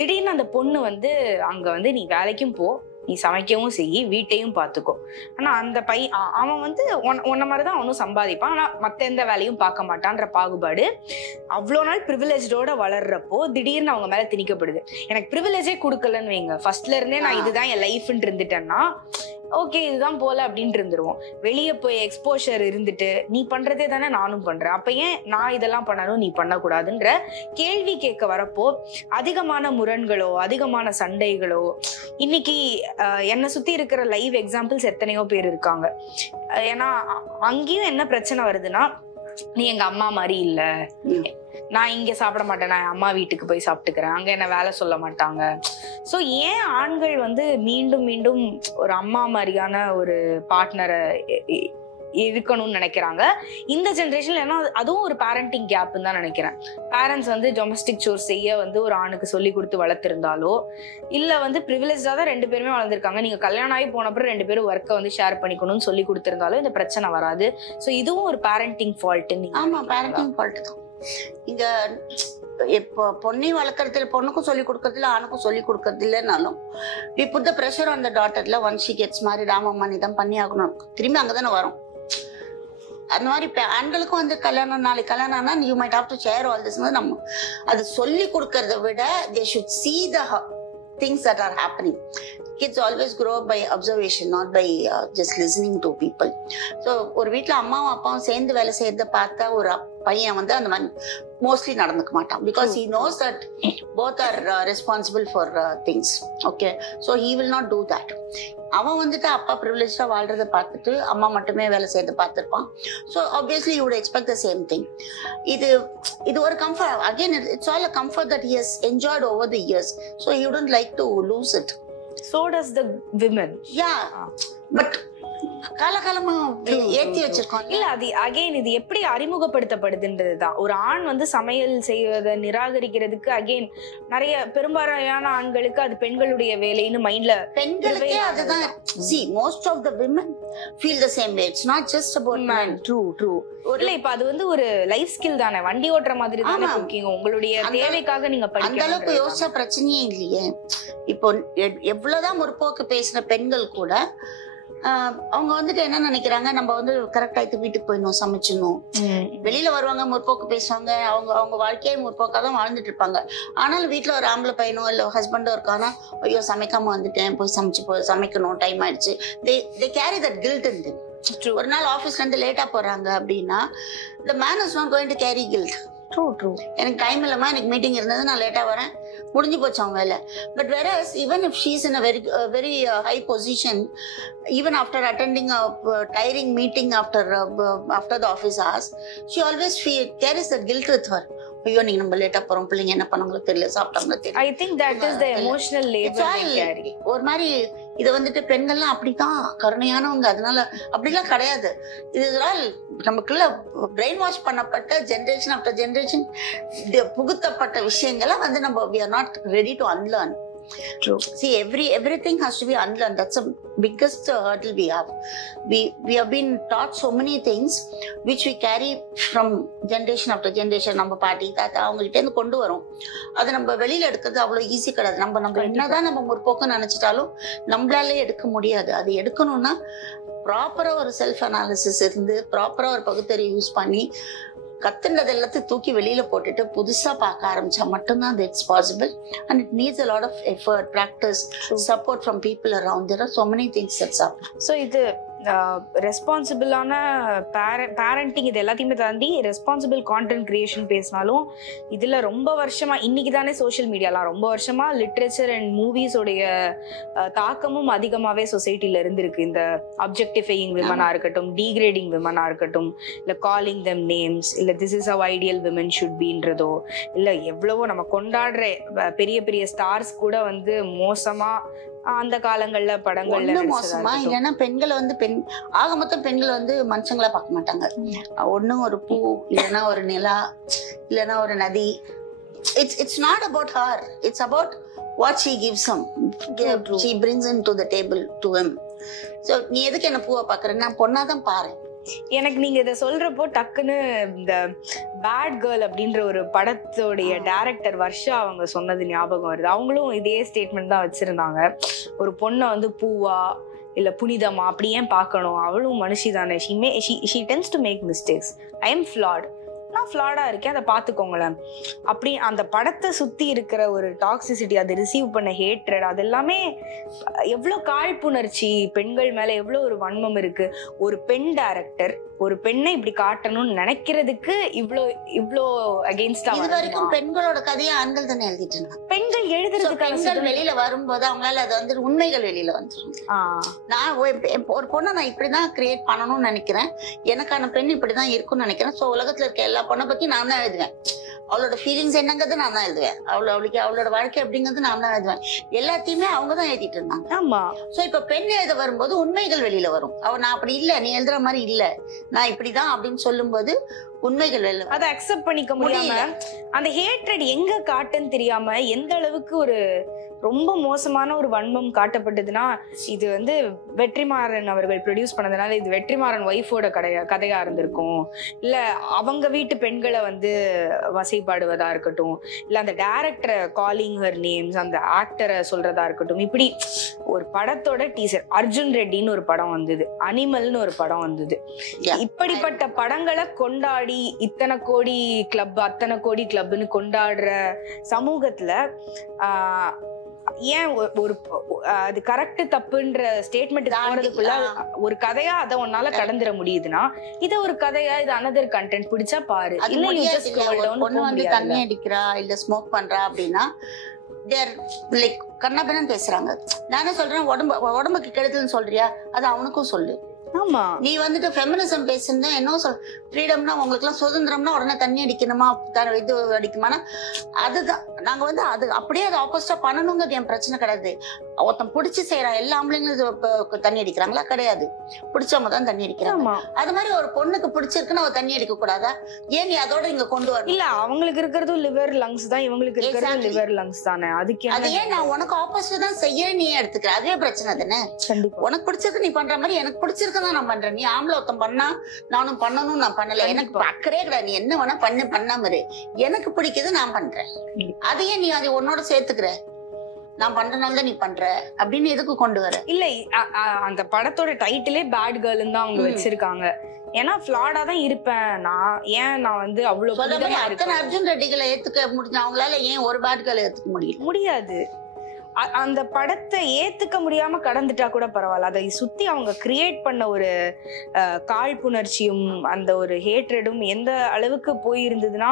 திடீர்னு அந்த பொண்ணு வந்து அங்க வந்து நீ வேலைக்கும் போ, நீ சமைக்கவும் செய்யி, வீட்டையும் பார்த்துக்கோ. ஆனா அந்த அவன் வந்து உன்ன மாதிரிதான் அவனும் சம்பாதிப்பான், ஆனா மத்த எந்த வேலையும் பார்க்க மாட்டான்ற பாகுபாடு அவ்வளோ நாள் ப்ரிவிலேஜோட வளர்றப்போ திடீர்னு அவங்க மேல திணிக்கப்படுது. எனக்கு ப்ரிவிலேஜே கொடுக்கலன்னு வைங்க, ஃபர்ஸ்ட்ல இருந்தே நான் இதுதான் என் லைஃப்ன்னு இருந்துட்டேன்னா ஓகே இதுதான் போல அப்படின்ட்டு இருந்துருவோம். வெளியே போய் எக்ஸ்போஷர் இருந்துட்டு நீ பண்றதே தானே நானும் பண்றேன், அப்ப ஏன் நான் இதெல்லாம் பண்ணணும் நீ பண்ணக்கூடாதுன்ற கேள்வி கேட்க வரப்போ அதிகமான முரண்களோ அதிகமான சண்டைகளோ. இன்னைக்கு என்னை சுத்தி இருக்கிற லைவ் எக்ஸாம்பிள்ஸ் எத்தனையோ பேர் இருக்காங்க. ஏன்னா அங்கேயும் என்ன பிரச்சனை வருதுன்னா, நீ எங்க அம்மா மாதிரி இல்ல, நான் இங்க சாப்பிட மாட்டேன், நான் அம்மா வீட்டுக்கு போய் சாப்பிட்டுக்கிறேன், அங்க என்ன வேலை சொல்ல மாட்டாங்க. சோ ஏன் ஆண்கள் வந்து மீண்டும் மீண்டும் ஒரு அம்மா மாதிரியான ஒரு பார்ட்னரை இருக்கணும்னு நினைக்கிறாங்க இந்த ஜென்ரேஷன்ல? ஏன்னா அதுவும் ஒரு பேரண்டிங் கேப்னு தான் நினைக்கிறேன். பேரண்ட்ஸ் வந்து டொமஸ்டிக் சோர்ஸ் செய்ய வந்து ஒரு ஆணுக்கு சொல்லி கொடுத்து வளர்த்திருந்தாலோ, இல்ல வந்து ப்ரிவிலேஜா தான் 2 பேருமே வளர்ந்துருக்காங்க, நீங்க கல்யாணம் ஆகி போனப்பறம் 2 பேரும் ஒர்க்கை வந்து ஷேர் பண்ணிக்கணும்னு சொல்லி கொடுத்திருந்தாலும் இந்த பிரச்சனை வராது. சோ இதுவும் ஒரு பேரண்டிங் ஃபால்ட். ஆமா, பேரண்டிங் ஃபால்ட் தான். இங்க இப்போ பொண்ணையும் வளர்க்கறதுல பொண்ணுக்கும் சொல்லி கொடுக்கறதுல ஆணுக்கும் சொல்லி கொடுக்கறது இல்லைன்னாலும் we put the pressure on the daughterல once she gets married, ஆமாம்மா நீ தான் பண்ணி ஆகணும், திரும்பி அங்கதானே வரும். அந்த மாதிரி ஆண்களுக்கும் வந்து கல்யாணம், நாளைக்கு கல்யாணம்னா you might have to share all this. நம்ம அது சொல்லி கொடுக்கறத விட they should see the things that are happening. Kids always grow up by observation, not by just listening to people. So ஒரு வீட்ல அம்மாவும் அப்பாவும் சேர்ந்து வேலை செய்யறத பார்த்தா ஒரு பையன் வந்து அந்த மாதிரி மோஸ்ட்லி நடந்துக்க மாட்டான், because he knows that both are responsible for things. Okay, so he will not do that. அவன் வந்துட்டு அப்பா ப்ரிவிலேஜா வாழ்றத பார்த்துட்டு அம்மா மட்டுமே வேலை செய்யறத பார்த்துருப்பான். So obviously you would expect the same thing. இது ஒரு comfort, again it's all a comfort that he has enjoyed over the years. So he wouldn't like to lose it. So does the women. Yeah, but காலகாலமா ஏத்தி வச்சிருக்கோம். இல்ல அது again இது எப்படி அறிமுகப்படுத்தப்படுதுன்றதுதான். ஒரு ஆண் வந்து சமையல் செய்வதை நிராகரிக்கிறதுக்கு அகைன் நிறைய பெரும்பாலான ஆண்களுக்கு அது பெண்களுடைய வேலைன்னு மைண்ட்ல பெண்களுக்கே அதுதான். see most of the women feel the same way. It's not just about men. True. இல்ல இப்ப அது வந்து ஒரு லைஃப் ஸ்கில் தானே, வண்டி ஓட்டுற மாதிரி தானே குக்கிங். உங்களுடைய தேவைக்காக நீங்க அந்த அளவுக்கு படிக்க யோசிச்சா பிரச்சனையே இல்லையே. இப்போ எவ்வளவுதான் முற்போக்கு பேசின பெண்கள் கூட அவங்க வந்துட்டு என்ன நினைக்கிறாங்க, நம்ம வந்து கரெக்ட் ஆயிட்டு வீட்டுக்கு போயிடணும், சமைச்சிடணும். வெளியில வருவாங்க, முற்போக்கு பேசுவாங்க, அவங்க வாழ்க்கையே முற்போக்கா தான் வாழ்ந்துட்டு இருப்பாங்க. ஆனாலும் வீட்டுல ஒரு ஆம்பளை பையனோ இல்ல ஹஸ்பண்டோ இருக்கானா, ஐயோ சமைக்காம வந்துட்டேன், போய் சமைக்கணும், டைம் ஆயிடுச்சு. they carry that guilt in them. ஒரு நாள் ஆபீஸ்ல இருந்து லேட்டா போறாங்க அப்படின்னா the man is not going to carry guilt. True எனக்கு டைம் இல்லமா, எனக்கு மீட்டிங் இருந்தது, நான் லேட்டா வரேன், முடிஞ்சு போச்சு அவங்க வேலை. But whereas even if she is in a very high position, even after attending a tiring meeting after the office hours, she always carries that guilt with her. ஐயோ நீங்க நம்ம லேட்டா போறோம், பிள்ளைங்க என்ன பண்ணாங்களோ தெரியல, சாப்பிட்டாங்களோ தெரியல. I think that is the emotional labor they carry. ஒரு மாதிரி இதை வந்துட்டு பெண்கள்லாம் அப்படித்தான் கருணையானவங்க, அதனால அப்படிலாம் கிடையாது. இதுதான் நமக்குள்ள பிரெயின் வாஷ் பண்ணப்பட்ட ஜென்ரேஷன் ஆஃப்டர் ஜென்ரேஷன் புகுத்தப்பட்ட விஷயங்களை வந்து நம்ம we are not ready to unlearn. True. See, everything has to be unlearned. That's the biggest hurdle we have. We have been taught so many things which we carry from generation after generation. நம்ம பாட்டி தாத்தா அவங்ககிட்ட இருந்து கொண்டு வரோம். அதை நம்ம வெளியில எடுக்கிறது அவ்வளவு ஈஸி கிடையாது. நம்ம என்னதான் நம்ம முற்போக்கு நினைச்சிட்டாலும் நம்மளாலே எடுக்க முடியாது. அது எடுக்கணும்னா ப்ராப்பரா ஒரு செல்ஃப் அனாலிசிஸ் இருந்து ப்ராப்பரா ஒரு பகுத்தறிவு யூஸ் பண்ணி கத்துனது எல்லாத்தையும் தூக்கி வெளியில போட்டுட்டு புதுசா பார்க்க ஆரம்பிச்சா மட்டும்தான் it's possible. And it needs a lot of effort, practice, support from people around. There are so many things that's up. So இது ரெஸ்பான்சிபிளான பேரண்டிங் இது எல்லாத்தையுமே தாண்டி ரெஸ்பான்சிபிள் கான்டென்ட் கிரியேஷன் பேசினாலும் இதுல ரொம்ப வருஷமா, இன்னைக்கு தானே சோஷியல் மீடியாலாம், ரொம்ப வருஷமா லிட்ரேச்சர் அண்ட் மூவிஸோடைய தாக்கமும் அதிகமாவே சொசைட்டில இருந்திருக்கு. இந்த அப்ஜெக்டிஃபையிங் விமனா இருக்கட்டும், டீக்ரேடிங் விமனா இருக்கட்டும், இல்ல காலிங் தெம் நேம்ஸ், இல்ல this is how ideal women should பீன்றதோ, இல்ல எவ்வளவோ நம்ம கொண்டாடுற பெரிய பெரிய ஸ்டார்ஸ் கூட வந்து மோசமா அந்த காலங்கள்ல படங்கள்ல மோசமா இல்லைன்னா பெண்களை வந்து ஆக மொத்தம் பெண்கள் வந்து மனுஷங்களா பார்க்க மாட்டாங்க. ஒன்னும் ஒரு பூ இல்லைன்னா ஒரு நிலா இல்லைன்னா ஒரு நதி. It's not about her. It's about what she gives him. She brings into the table to him. So நீ எதுக்கு என்ன பூவை பாக்குற, நான் பொண்ணாதான் பாரு. எனக்கு நீங்க இதை சொல்றப்போ டக்குன்னு இந்த பேட் கேர்ள் அப்படின்ற ஒரு படத்தோடைய டைரக்டர் வர்ஷா அவங்க சொன்னது ஞாபகம் வருது. அவங்களும் இதே ஸ்டேட்மெண்ட் தான் வச்சிருந்தாங்க. ஒரு பொண்ணை வந்து பூவா இல்ல புனிதமா அப்படி ஏன் பார்க்கணும், அவளும் மனுஷி தானே, she tends to make mistakes. I am flawed, நான் ஃப்ளாடா இருக்கேன், அதை பார்த்துக்கோங்களேன் அப்படி. அந்த படத்தை சுத்தி இருக்கிற ஒரு டாக்ஸிசிட்டி, அதை ரிசீவ் பண்ண ஹேட்ரட், அது எல்லாமே எவ்வளோ காழ்ப்புணர்ச்சி, பெண்கள் மேல எவ்வளோ ஒரு வன்மம் இருக்கு. ஒரு பெண் டைரக்டர் ஒரு பெண்ணை இப்படி காட்டணும்னு நினைக்கிறதுக்கு இவ்வளோ அகெயின்ஸ்டா. இது வரைக்கும் பெண்களோட கதையை ஆண்கள் தானே எழுதிட்டு இருந்தாங்க. பெண்கள் எழுதுறதுக்கு வெளியில வரும்போது அவங்களால அது வந்து உண்மைகள் வெளியில வந்துடும். நான் ஒரு பொண்ணை நான் இப்படிதான் கிரியேட் பண்ணணும்னு நினைக்கிறேன், எனக்கான பெண் இப்படிதான் இருக்கும்னு நினைக்கிறேன். சோ உலகத்துல இருக்க எல்லா பொண்ணை பத்தி நான் தான் எழுதுவேன். அவளோட ஃபீலிங்ஸ் என்னங்கிறது நான் தான் எழுதுவேன். அவளோட வாழ்க்கை அப்படிங்கிறது நான் தான் எழுதுவேன். எல்லாத்தையுமே அவங்க தான் எழுதிட்டு இருந்தாங்க. ஆமா. சோ இப்ப பெண் எழுத வரும்போது உண்மைகள் வெளியில வரும். நான் அப்படி இல்ல, நீ எழுதுற மாதிரி இல்ல, நான் இப்படிதான் அப்படின்னு சொல்லும் போது உண்மைகள் வெளில அதை அக்செப்ட் பண்ணிக்க முடியாம அந்த ஹேட்ரட் எங்க காட்டுன்னு தெரியாம எந்த அளவுக்கு ஒரு ரொம்ப மோசமான ஒரு வன்மம் காட்டப்பட்டதுன்னா, இது வந்து வெற்றிமாறன் அவர்கள் ப்ரொடியூஸ் பண்ணதுனால இது வெற்றிமாறன் ஒய்ஃபோட கதையா இருந்திருக்கும், இல்ல அவங்க வீட்டு பெண்களை வந்து வசைப்பாடுவதா இருக்கட்டும், இல்ல அந்த டைரக்டரை காலிங் ஹர் நேம்ஸ், அந்த ஆக்டரை சொல்றதா இருக்கட்டும். இப்படி ஒரு படத்தோட டீசர், அர்ஜுன் ரெட்டின்னு ஒரு படம் வந்தது, அனிமல்னு ஒரு படம் வந்தது. இப்படிப்பட்ட படங்களை கொண்டாடி இத்தனை கோடி கிளப் அத்தனை கோடி கிளப்னு கொண்டாடுற சமூகத்துல ஏன் ஒரு அது கரெக்ட் தப்புன்ற ஸ்டேட்மெண்ட் போறதுக்குள்ள ஒரு கதையா அதை உன்னால கடந்துட முடியுதுன்னா இதை ஒரு கதையா இது அனதர் கண்டென்ட் பிடிச்சா பாரு. இல்ல பொண்ணு வந்து தண்ணி அடிக்கிறா இல்ல ஸ்மோக் பண்றா அப்படின்னா தேர் லைக் கண்ணாபின்னு பேசுறாங்க. நானே சொல்றேன் உடம்புக்கு கெடுதல்னு சொல்றியா, அது அவனுக்கும் சொல்லு. ஆமா, நீ வந்துட்டு ஃபெமினிசம் பேசுனா என்ன சொல், ஃப்ரீடம்னா உங்களுக்கு எல்லாம் சுதந்திரம்னா உடனே தண்ணி அடிக்கணுமா இது அடிக்குமானா அதுதான் நாங்க வந்து அது அப்படியே அதை ஆப்போசிட்டா பண்ணணுங்கிறது என் பிரச்சனை கிடையாது. ஒருத்தன் பிடிச்சி செய்யறான், எல்லா ஆம்பளைங்களும் தண்ணி அடிக்கிறாங்களா? கிடையாது, பிடிச்சவங்க தான் தண்ணி அடிக்கிறாங்க. அது மாதிரி ஒரு பொண்ணுக்கு பிடிச்சிருக்குன்னு அவ தண்ணி அடிக்க கூடாதா? ஏன் நீ அதோட இங்க கொண்டு வர? இல்ல, அவங்களுக்கு இருக்கிறதும் லிவர் லங்ஸ் தான், இவங்களுக்கு இருக்கிறதும் லிவர் லங்ஸ் தானே. அதுக்கு அது ஏன் நான் உனக்கு ஆப்போசிட் தான் செய்ய நீ எடுத்துக்கிற? அதே பிரச்சனை தானே. உனக்கு பிடிச்சிருக்கு நீ பண்ற மாதிரி எனக்கு பிடிச்சிருக்கு தான் நான் பண்றேன். நீ ஆம்பளை ஒருத்தன் பண்ணா நானும் பண்ணணும், நான் பண்ணல, எனக்கு அக்கறையே கிடையாது. நீ என்ன வேணா பண்ணாம இரு, எனக்கு பிடிக்குது நான் பண்றேன். அதையே நீ அதை உன்னோட சேர்த்துக்கிற, நான் பண்றதுனால தான் நீ பண்ற அப்படின்னு எதுக்கு கொண்டு வர? இல்ல, அந்த படத்தோட டைட்டிலே பேட் கேர்ள்னு தான் அவங்க வச்சிருக்காங்க. ஏன்னா ஃபிளாடா தான் இருப்பேன் நான். ஏன் நான் வந்து அவ்வளவு அத்தனை அர்ஜுன் ரெட்டிகளை ஏத்துக்க முடிஞ்சு அவங்களால ஏன் ஒரு பேட் கேர்ள் ஏத்துக்க முடியாது? அந்த படத்தை ஏத்துக்க முடியாம கடந்துட்டா கூட பரவாயில்ல. அதை சுத்தி அவங்க கிரியேட் பண்ண ஒரு காழ்ப்புணர்ச்சியும் அந்த ஒரு ஹேட்ரடும் எந்த அளவுக்கு போயிருந்ததுன்னா,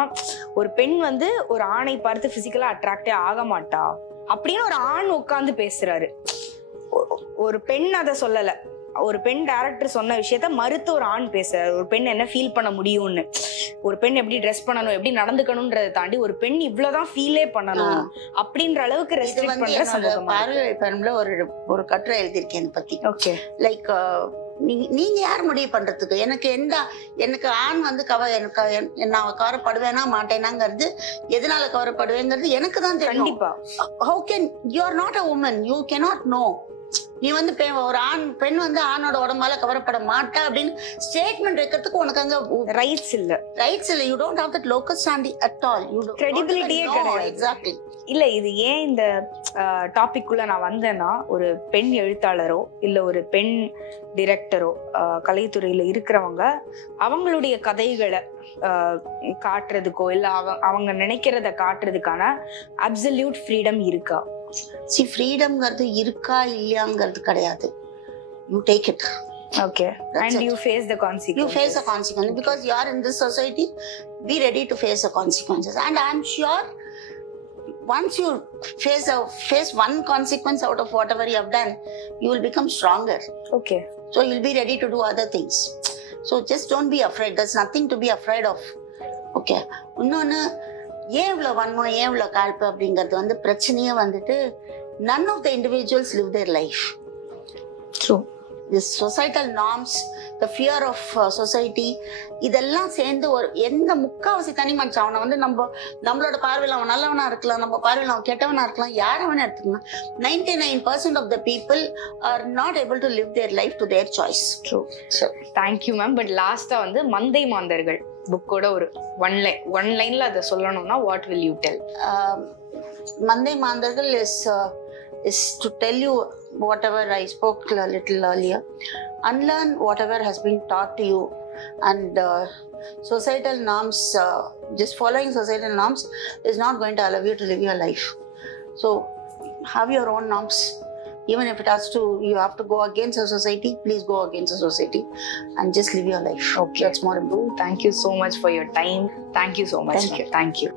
ஒரு பெண் வந்து ஒரு ஆணை பார்த்து பிசிக்கலா அட்ராக்டே ஆக மாட்டா அப்படின்னு ஒரு ஆண் உட்கார்ந்து பேசுறாரு. ஒரு பெண் அதை சொல்லல, ஒரு பெண் டைரக்டர் சொன்ன விஷயத்த மறுத்து ஒரு ஆண் பேசுறாரு. ஒரு பெண் என்ன ஃபீல் பண்ண முடியும்னு, ஒரு பெண் எப்படி ட்ரெஸ் பண்ணணும், எப்படி நடந்துக்கணும்ன்றதை தாண்டி ஒரு பெண் இவ்வளவுதான் ஃபீலே பண்ணணும் அப்படின்ற அளவுக்கு ரெஸ்ட்ரிக்ட் பண்ற சமூகம். பார்வை ஒரு கட்டுரை எழுதியிருக்கேன் பத்தி. ஓகே, லைக் நீங்க யார் முடிவு பண்றதுக்கு? எனக்கு ஆண் வந்து நான் கவரப்படுவேனா மாட்டேனாங்கிறது, எதனால கவரப்படுவேங்கிறது எனக்கு தான் தெரியும். கண்டிப்பா. How can you are not a woman, you cannot know. நீ வந்து ஒரு பெண் வந்து ஆணோட உடம்பால கவரப்பட மாட்டா அப்படின்னு ஸ்டேட்மெண்ட் வைக்கிறதுக்கு உனக்கு அங்க ரைட்ஸ் இல்ல. You don't have that local standing at all. You கிரெடிபிலிட்டியே கிடையாது. எக்ஸாக்ட்லி. இல்ல, இது ஏன் இந்த டாபிக் குள்ள நான் வந்தேன்னா, ஒரு பெண் எழுத்தாளரோ இல்ல ஒரு பெண் டிரெக்டரோ கலைத்துறையில இருக்கிறவங்க அவங்களுடைய கதைகளை காட்டுறதுக்கோ இல்ல அவங்க நினைக்கிறத காட்டுறதுக்கான அப்சல்யூட் ஃப்ரீடம் இருக்கா? ஃப்ரீடம்ங்கிறது இருக்கா இல்லையாங்கிறது கிடையாது. You take it. Okay. And you face the consequences. You face the consequences because you are in this society. Be ready to face the consequences. And I'm sure once you face one consequence out of whatever you have done, you will become stronger. Okay. So you'll be ready to do other things. So just don't be afraid. There's nothing to be afraid of. Okay. இன்னொன்னு, ஏன் இவ்வளவு வன்மம், ஏன் இவ்வளவு காழ்ப்பு அப்படிங்கிறது வந்து பிரச்சனையே வந்துட்டு none of the individuals live their life. True. This societal norms, the fear of society, இதெல்லாம் சேர்ந்து ஒரு எந்த முக்காவாசி தனி மனுஷன் அவனை வந்து நம்மளோட பார்வையில் அவன் நல்லவனா இருக்கலாம், நம்ம பார்வையில் அவன் கெட்டவனா இருக்கலாம், யாரை வேணா எடுத்துக்கலாம். 99% of the people are not able to live their life to their choice. True. So thank you ma'am. But லாஸ்டா வந்து மந்தை மாந்தர்கள் புக்கோட ஒரு ஒன் லைன்ல அதை சொல்லணும்னா what will you tell? மந்தை மாந்தர்கள் is to tell you whatever I spoke a little earlier. Unlearn whatever has been taught to you, and societal norms, just following societal norms is not going to allow you to live your life. So have your own norms. Even if it has to, you have to go against the society, please go against the society and just live your life. Okay. That's more important. Thank you so much for your time. Thank you so much. Thank you.